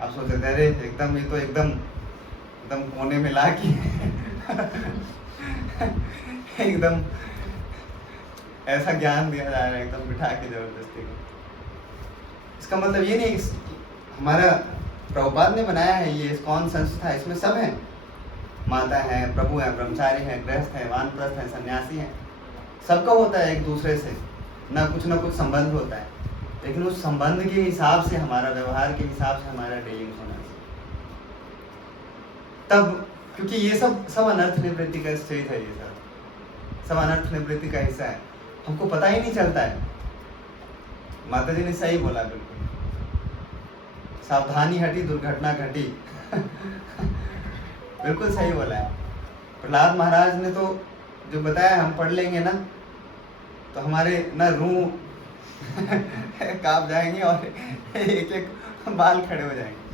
आप सोचते थे अरे एकदम ये तो एकदम कोने में ला के एकदम ऐसा ज्ञान दिया जा रहा है, एकदम बिठा के जबरदस्ती को। इसका मतलब ये नहीं, हमारा प्रभुपाद ने बनाया है ये इस्कॉन संस्था, इसमें सब है, माता है, प्रभु है, ब्रह्मचारी है, गृहस्थ है, वानप्रस्थ है, सन्यासी है, सबका होता है एक दूसरे से ना कुछ संबंध होता है, लेकिन उस संबंध के हिसाब से, हमारा व्यवहार के हिसाब से हमारा डीलिंग्स होना चाहिए तब, क्योंकि ये सब अनर्थ निवृत्ति का स्टेज है, ये सब अनर्थ निवृत्ति का हिस्सा है, हमको पता ही नहीं चलता है। माता जी ने सही बोला, बिल्कुल सावधानी हटी दुर्घटना घटी बिल्कुल सही बोला है। प्रहलाद महाराज ने तो जो बताया, हम पढ़ लेंगे ना तो हमारे ना रूह कांप जाएंगे और एक एक बाल खड़े हो जाएंगे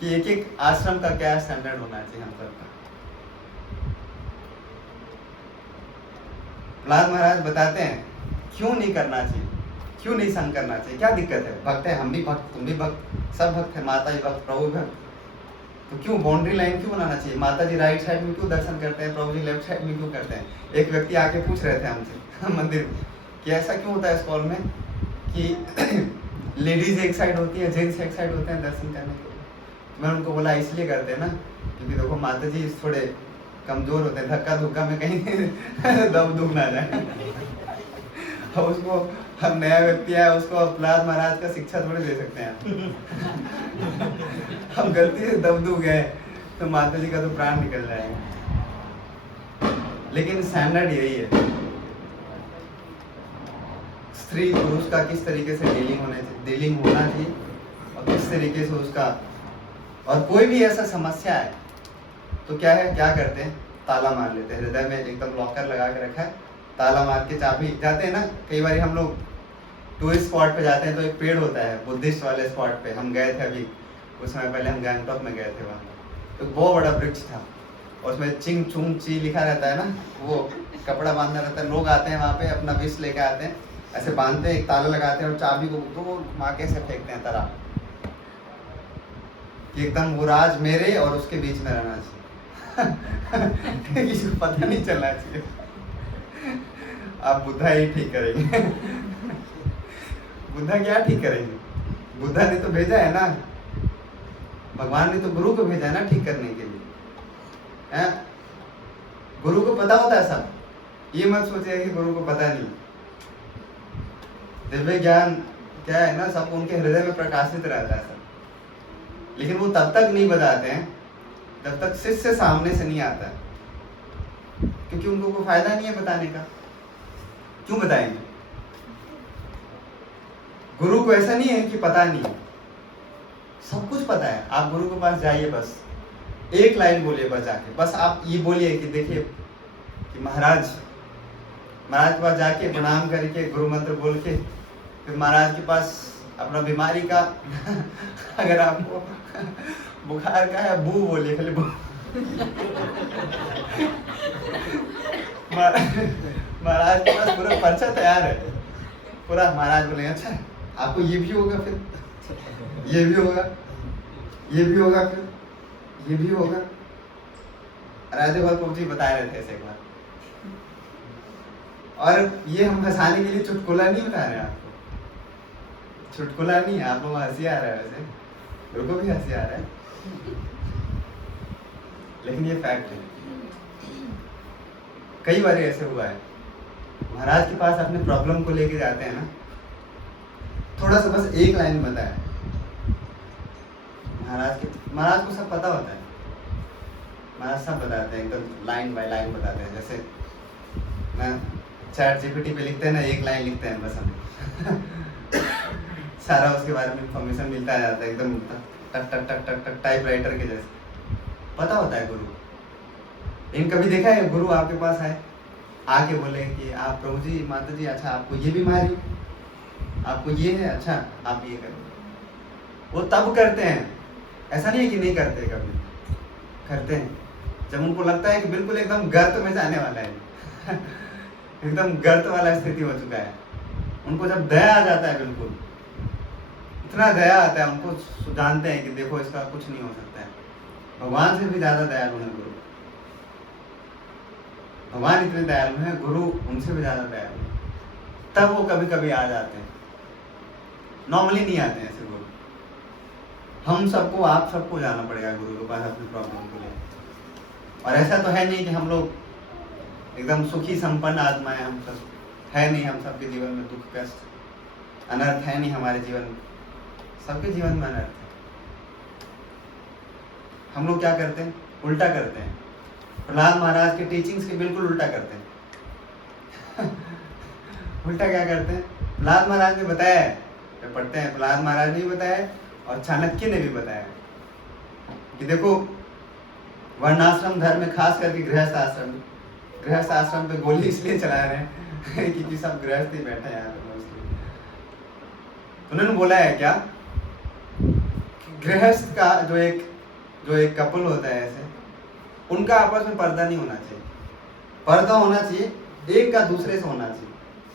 कि एक एक आश्रम का क्या स्टैंडर्ड होना चाहिए हम सबका। प्रहलाद महाराज बताते हैं क्यों नहीं करना चाहिए, क्यों नहीं संग करना चाहिए, क्या दिक्कत है। भक्त है, हम भी भक्त, तुम भी भक्त, सब भक्त है, माता जी भक्त, प्रभु भक्त, तो क्यों बाउंड्री लाइन क्यों बनाना चाहिए। माता जी राइट साइड में क्यों दर्शन करते हैं, प्रभु जी लेफ्ट साइड में क्यों करते हैं। एक व्यक्ति आके पूछ रहे थे हमसे मंदिर में कि ऐसा क्यों होता है स्कॉल में कि लेडीज एक साइड होती है, जेंट्स एक साइड होते हैं दर्शन करने के लिए। मैं उनको बोला इसलिए करते हैं ना, क्योंकि देखो माता जी थोड़े कमजोर होते हैं, धक्का धुक्का में कहीं दम दुख ना जाए और उसको हम नया व्यक्ति है, उसको प्रहलाद महाराज का शिक्षा थोड़े दे सकते हैं हम गलती से दब दुख गए तो माता जी का तो प्राण निकल जाएगा। लेकिन स्टैंडर्ड यही है, स्त्री पुरुष का किस तरीके से डीलिंग होना चाहिए और किस तरीके से उसका, और कोई भी ऐसा समस्या है तो क्या है, क्या करते हैं, ताला मार लेते हैं, हृदय में एकदम लॉकर लगा के रखा है, ताला मार के चाबी जाते हैं ना। कई बार हम लोग टूरिस्ट स्पॉट पे जाते हैं तो एक पेड़ होता है बुद्धिस्ट वाले स्पॉट पे, हम गए थे अभी कुछ समय पहले, हम गैंगटॉक में गए थे, वहाँ तो बहुत बड़ा वृक्ष था और उसमें चिंग चुंग ची लिखा रहता है ना, वो कपड़ा बांधना रहता है। लोग आते हैं वहाँ पे अपना विष लेके आते हैं, ऐसे बांधते हैं, एक ताला लगाते हैं और चाबी को दूर घुमा के से फेंकते हैं तरह कि एकदम वो राज मेरे और उसके बीच में रहना चाहिए किसी को पता नहीं चलना चाहिए। आप बुद्धा ही ठीक करेंगे बुद्धा क्या ठीक करेंगे, बुद्धा ने तो भेजा है ना, भगवान ने तो गुरु को भेजा है ना ठीक करने के लिए, है? गुरु को पता होता है सब, ये मत सोचिए कि गुरु को पता नहीं। दिव्य ज्ञान क्या है ना, सब उनके हृदय में प्रकाशित रहता है सब, लेकिन वो तब तक नहीं बताते हैं जब तक शिष्य सामने से नहीं आता, क्योंकि उनको कोई फायदा नहीं है बताने का। क्यों बताएंगे, गुरु को ऐसा नहीं है कि पता नहीं है, सब कुछ पता है। आप गुरु के पास जाइए, बस एक लाइन बोलिए, बस जाके बस आप ये बोलिए कि देखिए कि महाराज के पास जाके प्रणाम करके गुरु मंत्र बोल के फिर महाराज के पास अपना बीमारी का अगर आपको बुखार का है, बू बोलिए खाली बू। महाराज के पास पूरा पर्चा तैयार है पूरा। महाराज बोलेंगे अच्छा आपको ये भी होगा, फिर ये भी होगा, ये भी होगा, फिर ये भी होगा। राधे भगवान जी बता रहे थे ऐसे एक बार, और ये हम हंसाने के लिए चुटकुला नहीं बता रहे हैं आपको, चुटकुला नहीं है। आप लोग हंसी आ रहा है, वैसे मेरे को भी हंसी आ रहा है, लेकिन ये फैक्ट है। कई बार ऐसे हुआ है, महाराज के पास अपने प्रॉब्लम को लेके जाते हैं ना, थोड़ा सा बस एक लाइन बताए, महाराज को सब पता होता है, महाराज सब बताते हैं, एकदम लाइन बाय लाइन बताते हैं। जैसे ना चैट जीपीटी पे लिखते हैं ना, एक लाइन लिखते हैं बस हम सारा उसके बारे में इंफॉर्मेशन मिलता जाता है, एकदम टक टक टक टक टक टाइपराइटर के जैसे पता होता है गुरु। लेकिन कभी देखा है गुरु आपके पास आए, आके बोले कि आप प्रभु जी, माता जी, अच्छा आपको ये बीमारी, आपको ये है, अच्छा आप ये करें। वो तब करते हैं, ऐसा नहीं है कि नहीं करते, कभी करते हैं जब उनको लगता है कि बिल्कुल एकदम गर्त में जाने वाला है एकदम गर्त वाला स्थिति हो चुका है। उनको जब दया आ जाता है, बिल्कुल इतना दया आता है उनको, जानते हैं कि देखो इसका कुछ नहीं हो सकता है। भगवान से भी ज्यादा दयालु है गुरु, भगवान इतने दयालु हैं, गुरु उनसे भी ज्यादा दयालु है। तब वो कभी कभी आ जाते हैं, नॉर्मली नहीं आते हैं ऐसे गुरु। हम सबको, आप सबको जाना पड़ेगा गुरु के पास अपनी प्रॉब्लम के लिए। और ऐसा तो है नहीं कि हम लोग एकदम सुखी संपन्न आत्माएं, हम सब है नहीं। हम सबके जीवन में दुख कष्ट अनर्थ है नहीं, हमारे जीवन में, सबके जीवन में अनर्थ है। हम लोग क्या करते हैं, उल्टा करते हैं। प्रहलाद महाराज के टीचिंग्स के बिल्कुल उल्टा करते हैं उल्टा क्या करते हैं, प्रहलाद महाराज ने बताया है, जब पढ़ते हैं प्रहलाद महाराज ने भी बताया और चाणक्य ने भी बताया कि देखो वर्णाश्रम धर्म में, खास करके गृहस्थ आश्रम पे गोली इसलिए चला रहे हैं क्योंकि सब गृहस्थ ही बैठे हैं यहाँ पे। उन्होंने बोला है क्या, गृहस्थ का जो एक कपल होता है ऐसे, उनका आपस में पर्दा नहीं होना चाहिए। पर्दा होना चाहिए एक का दूसरे से होना चाहिए,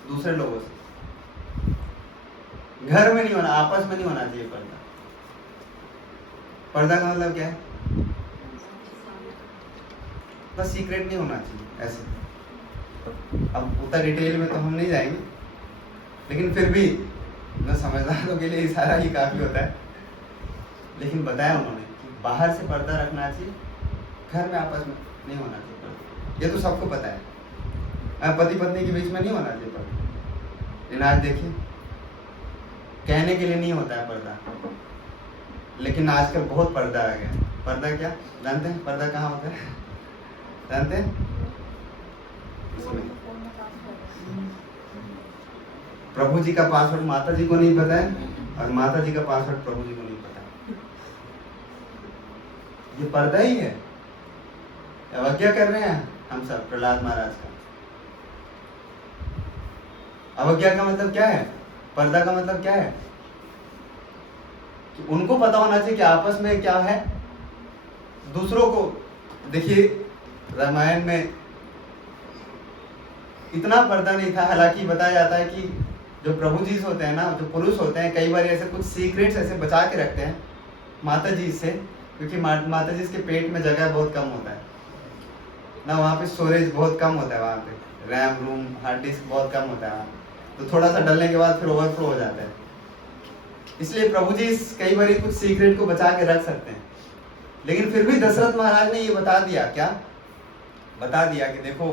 दूसरे लोगों से। घर में नहीं होना, आपस में नहीं होना चाहिए पर्दा। पर्दा का मतलब क्या है, बस सीक्रेट नहीं होना चाहिए ऐसे। अब उतना डिटेल में तो हम नहीं जाएंगे, लेकिन फिर भी न समझदारों के लिए इशारा ही काफी होता है। लेकिन बताया उन्होंने कि बाहर से पर्दा रखना चाहिए, घर में आपस में नहीं होना चाहिए पर्दा। ये तो सबको पता है, पति पत्नी के बीच में नहीं होना चाहिए पर्दा। लेकिन आज देखिए, कहने के लिए नहीं होता है पर्दा, लेकिन आजकल बहुत पर्दा आ गया। पर्दा क्या जानते हैं, पर्दा कहाँ होता है जानते हैं? प्रभु जी का पासवर्ड माता जी को नहीं पता है, और माता जी का पासवर्ड प्रभु जी को नहीं पता है। ये पर्दा ही है। अवज्ञा कर रहे हैं हम सब प्रहलाद महाराज का। अवज्ञा का मतलब क्या है, पर्दा का मतलब क्या है कि उनको पता होना चाहिए कि आपस में क्या है, दूसरों को। देखिए रामायण में इतना पर्दा नहीं था, हालांकि बताया जाता है कि जो प्रभु जी होते हैं ना, जो पुरुष होते हैं, कई बार ऐसे कुछ सीक्रेट्स ऐसे बचा के रखते हैं माता जी से, क्योंकि माता जी के पेट में जगह बहुत कम होता है ना, वहाँ पे स्टोरेज बहुत कम होता है, वहाँ पे रैम रोम हार्ड डिस्क बहुत कम होता है, तो थोड़ा सा डलने के बाद फिर ओवरफ्लो हो जाता है। इसलिए प्रभु जी कई बार कुछ सीक्रेट को बचा के रख सकते हैं। लेकिन फिर भी दशरथ महाराज ने ये बता दिया, क्या बता दिया कि देखो,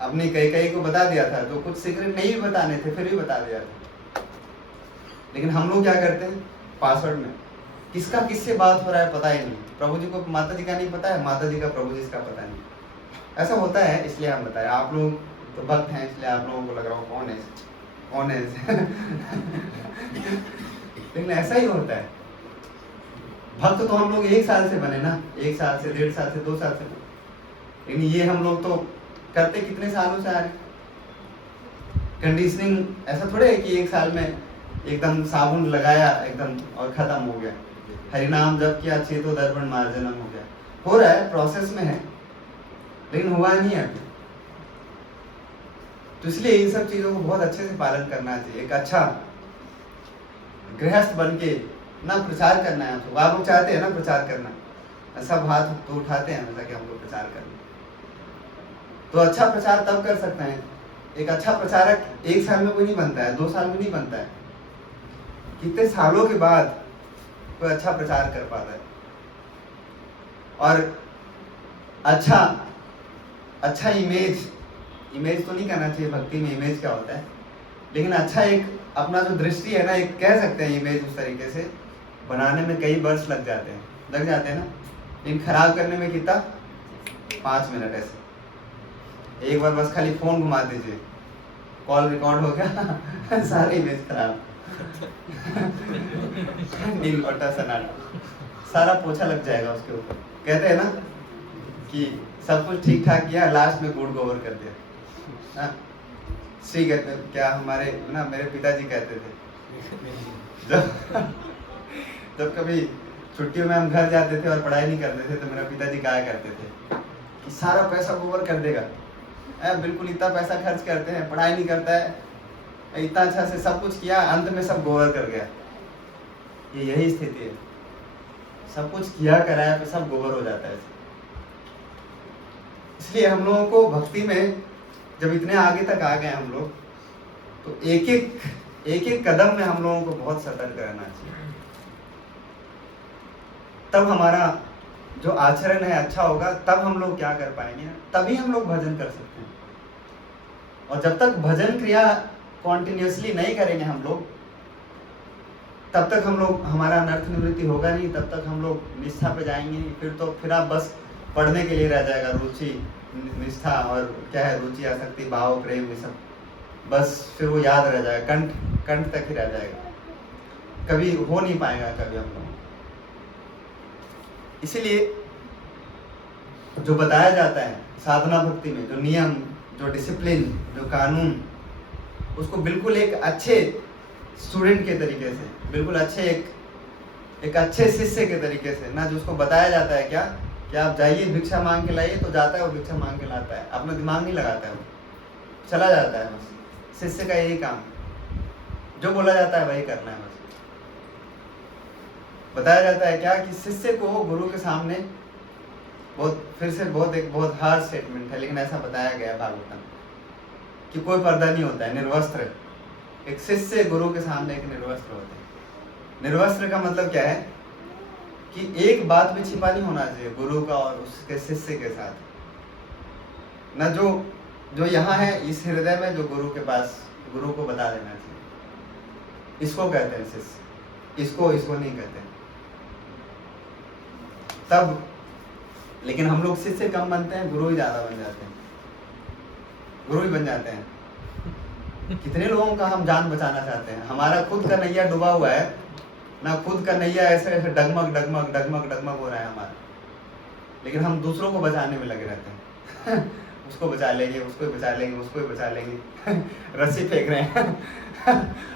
अपनी कई को बता दिया था, जो कुछ सीक्रेट नहीं भी बताने थे फिर भी बता दिया था। लेकिन हम लोग क्या करते हैं, पासवर्ड में किसका किससे बात हो रहा है पता ही नहीं। प्रभु जी को माता जी का नहीं पता है, माता जी का प्रभु जी का पता नहीं। ऐसा होता है, इसलिए हम बताएं। आप लोग तो भक्त हैं, इसलिए आप लोगों को लग रहा हो कौन है लेकिन ऐसा ही होता है। भक्त तो हम लोग 1 साल से बने ना, 1 साल से, 1.5 साल से, 2 साल से। लेकिन ये हम लोग तो करते कितने सालों से आ रहे, कंडीशनिंग ऐसा थोड़े है कि 1 साल में एकदम साबुन लगाया एकदम और खत्म हो गया। हरिनाम जब किया चेतो दर्पण मार्जनम हो गया, हो रहा है, प्रोसेस में है, लेकिन हुआ नहीं है अभी। तो इसलिए इन सब चीजों को बहुत अच्छे से पालन करना चाहिए। एक अच्छा गृहस्थ बन के ना प्रचार करना है आपको। आप लोग चाहते हैं ना प्रचार करना, सब हाथ तो उठाते हैं हमेशा कि हमको प्रचार करना। तो अच्छा प्रचार तब कर सकते हैं, एक अच्छा प्रचारक 1 साल में कोई नहीं बनता है, 2 साल में नहीं बनता है, कितने सालों के बाद कोई अच्छा प्रचार कर पाता है। और अच्छा इमेज तो नहीं करना चाहिए भक्ति में, इमेज क्या होता है, लेकिन अच्छा एक अपना जो दृष्टि है ना, एक कह सकते हैं इमेज उस तरीके से बनाने में कई वर्ष लग जाते हैं ना। इन खराब करने में कितना 5 मिनट ऐसे एक बार बस खाली फोन घुमा दीजिए, कॉल रिकॉर्ड हो गया सारी इमेज खराब नील पट्टा सन्नाटा, सारा पोछा लग जाएगा उसके ऊपर। कहते हैं ना कि सब कुछ ठीक ठाक किया, लास्ट में गुड़ गोबर कर दिया। हाँ, श्री कहते क्या हमारे ना मेरे पिताजी कहते थे जब कभी छुट्टियों में हम घर जाते थे और पढ़ाई नहीं करते थे तो मेरे पिताजी कहा करते थे कि सारा पैसा गोबर कर देगा। बिल्कुल इतना पैसा खर्च करते हैं, पढ़ाई नहीं करता है, इतना अच्छा से सब कुछ किया, अंत में सब गोबर कर गया। ये यही स्थिति है, सब कुछ किया कराया तो सब गोबर हो जाता है। इसलिए हम लोगों को भक्ति में जब इतने आगे तक आ गए हम लोग, तो एक एक कदम में हम लोगों को बहुत सतर्क रहना चाहिए। तब हमारा जो आचरण है अच्छा होगा, तब हम लोग क्या कर पाएंगे, तभी हम लोग भजन कर सकते हैं। और जब तक भजन क्रिया कॉन्टिन्यूसली नहीं करेंगे हम लोग, तब तक हम लोग हमारा अनर्थ निवृत्ति होगा नहीं, तब तक हम लोग निष्ठा पे जाएंगे नहीं। फिर आप बस पढ़ने के लिए रह जाएगा, रुचि निष्ठा और क्या है, रुचि आसक्ति भाव प्रेम ये सब, बस फिर वो याद रह जाएगा, कंठ तक ही रह जाएगा, कभी हो नहीं पाएगा कभी हम लोग। इसीलिए जो बताया जाता है साधना भक्ति में, जो नियम, जो डिसिप्लिन, जो कानून, उसको बिल्कुल एक अच्छे स्टूडेंट के तरीके से, बिल्कुल अच्छे एक अच्छे शिष्य के तरीके से ना, जो उसको बताया जाता है क्या कि आप जाइए भिक्षा मांग के लाइए, तो जाता है वो भिक्षा मांग के लाता है, अपना दिमाग नहीं लगाता है, वो चला जाता है। बस शिष्य का यही काम, जो बोला जाता है वही करना है। बस बताया जाता है क्या कि शिष्य को गुरु के सामने बहुत हार्ड स्टेटमेंट है, लेकिन ऐसा बताया गया है भागवतम कि कोई पर्दा नहीं होता है, निर्वस्त्र। एक शिष्य गुरु के सामने एक निर्वस्त्र होते हैं। निर्वस्त्र का मतलब क्या है कि एक बात भी छिपा नहीं होना चाहिए गुरु का और उसके शिष्य के साथ। न जो यहाँ है इस हृदय में, जो गुरु के पास, गुरु को बता देना चाहिए। इसको कहते हैं शिष्य, इसको नहीं कहते। तब लेकिन हम लोग शिष्य कम बनते हैं, गुरु ही ज्यादा बन जाते हैं, गुरु ही बन जाते हैं। कितने लोगों का हम जान बचाना चाहते हैं, हमारा खुद का नैया डूबा हुआ है ना, खुद का नैया ऐसे डगमग हो रहा है हमारा, लेकिन हम दूसरों को बचाने में लगे रहते हैं उसको बचा लेंगे, उसको बचा लेंगे, उसको ही बचा लेंगे रस्सी फेंक रहे हैं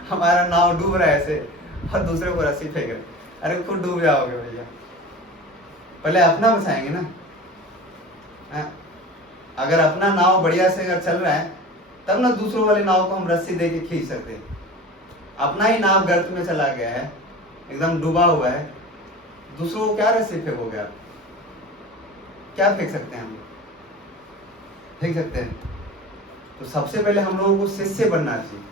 हमारा नाव डूब रहा है ऐसे, और दूसरे को रस्सी फेंक रहे हैं। अरे खुद डूब जाओगे भैया, पहले अपना बचाएंगे ना। अगर अपना नाव बढ़िया से अगर चल रहा है, तब ना दूसरों वाले नाव को हम रस्सी दे के खींच सकते हैं। अपना ही नाव गर्त में चला गया है, एकदम डूबा हुआ है, दूसरों को क्या रस्सी फेंकोगे आप? क्या फेंक सकते हैं हम लोग? फेंक सकते हैं। तो सबसे पहले हम लोगों को शिष्य बनना चाहिए।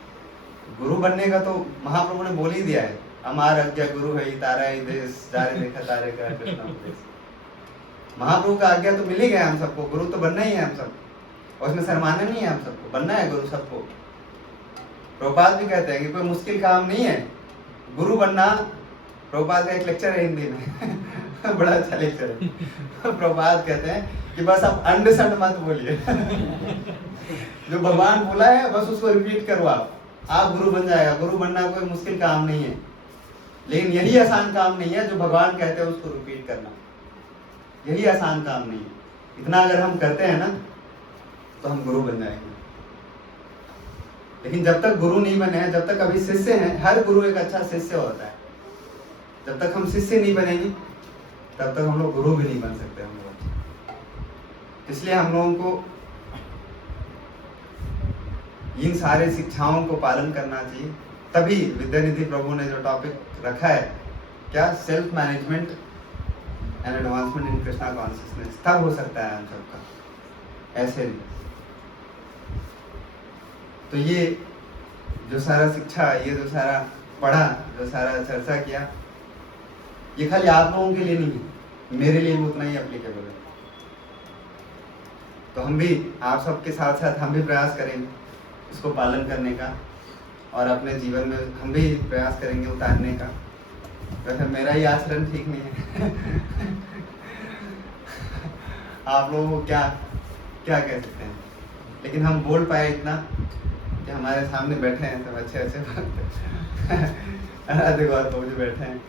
गुरु बनने का तो महाप्रभु ने बोल ही दिया है, अमार आज्ञा गुरु है तारा ही देश, जारे देखा तारे का कृष्ण उपदेश। महाप्रभु का आज्ञा तो मिल ही गया हम सबको, गुरु तो बनना ही है हम सब, और उसमें शर्माना नहीं है, हम सबको बनना है गुरु सबको। प्रभुपाद भी कहते हैं कि कोई मुश्किल काम नहीं है गुरु बनना। प्रभुपाद का एक लेक्चर है हिंदी में बड़ा अच्छा लेक्चर है। प्रभुपाद कहते हैं कि बस आप अंड संड मत बोलिए जो भगवान बोला है बस उसको रिपीट करो, आप गुरु बन जाएगा। गुरु बनना कोई मुश्किल काम नहीं है, लेकिन यही आसान काम नहीं है जो भगवान कहते हैं उसको रिपीट करना, यही आसान काम नहीं है। इतना अगर हम करते हैं ना तो हम गुरु बन जाएंगे। लेकिन जब तक गुरु नहीं बने हैं, जब तक अभी शिष्य हैं, हर गुरु एक अच्छा शिष्य होता है। जब तक हम शिष्य नहीं बनेंगे तब तक हम लोग गुरु भी नहीं बन सकते हम लोग। इसलिए हम लोगों को इन सारे शिक्षाओं को पालन करना चाहिए। तभी विद्यानिधि प्रभु ने जो टॉपिक रखा है, क्या, self management and advancement in Krishna consciousness, तब हो सकता है हम सबका, ऐसे नहीं। तो ये जो सारा शिक्षा, ये जो सारा पढ़ा, जो सारा चर्चा किया, ये खाली आप लोगों के लिए नहीं है, मेरे लिए भी उतना ही एप्लीकेबल है। तो हम भी आप सबके साथ साथ हम भी प्रयास करेंगे इसको पालन करने का, और अपने जीवन में हम भी प्रयास करेंगे उतारने का। वैसे मेरा ही आचरण ठीक नहीं है आप लोगों को क्या क्या कह सकते हैं, लेकिन हम बोल पाए इतना कि हमारे सामने बैठे हैं सब अच्छे अच्छे राधे गौर प्रभु जी बैठे हैं,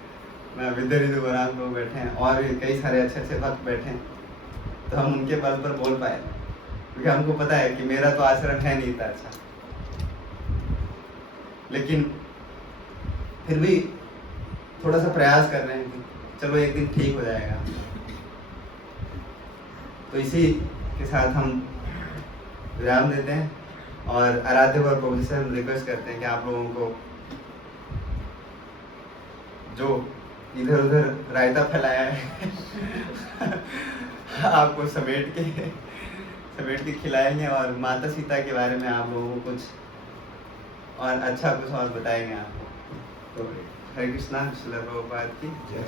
ना विद्यानिधि गौरांग प्रभु बैठे हैं, और भी कई सारे अच्छे अच्छे भक्त बैठे हैं। तो हम उनके बल पर बोल पाए, क्योंकि हमको पता है कि मेरा तो आचरण है नहीं था अच्छा, लेकिन फिर भी थोड़ा सा प्रयास कर रहे हैं कि चलो एक दिन ठीक हो जाएगा। तो इसी के साथ हम विराम देते हैं, और आराध्य गौर प्रभु जी से हम रिक्वेस्ट करते हैं कि आप लोगों को जो इधर उधर रायता फैलाया है आपको समेट के खिलाएंगे, और माता सीता के बारे में आप लोगों को कुछ और अच्छा कुछ और बताएंगे आपको। तो हरे कृष्णा, श्रील प्रभुपाद की जय।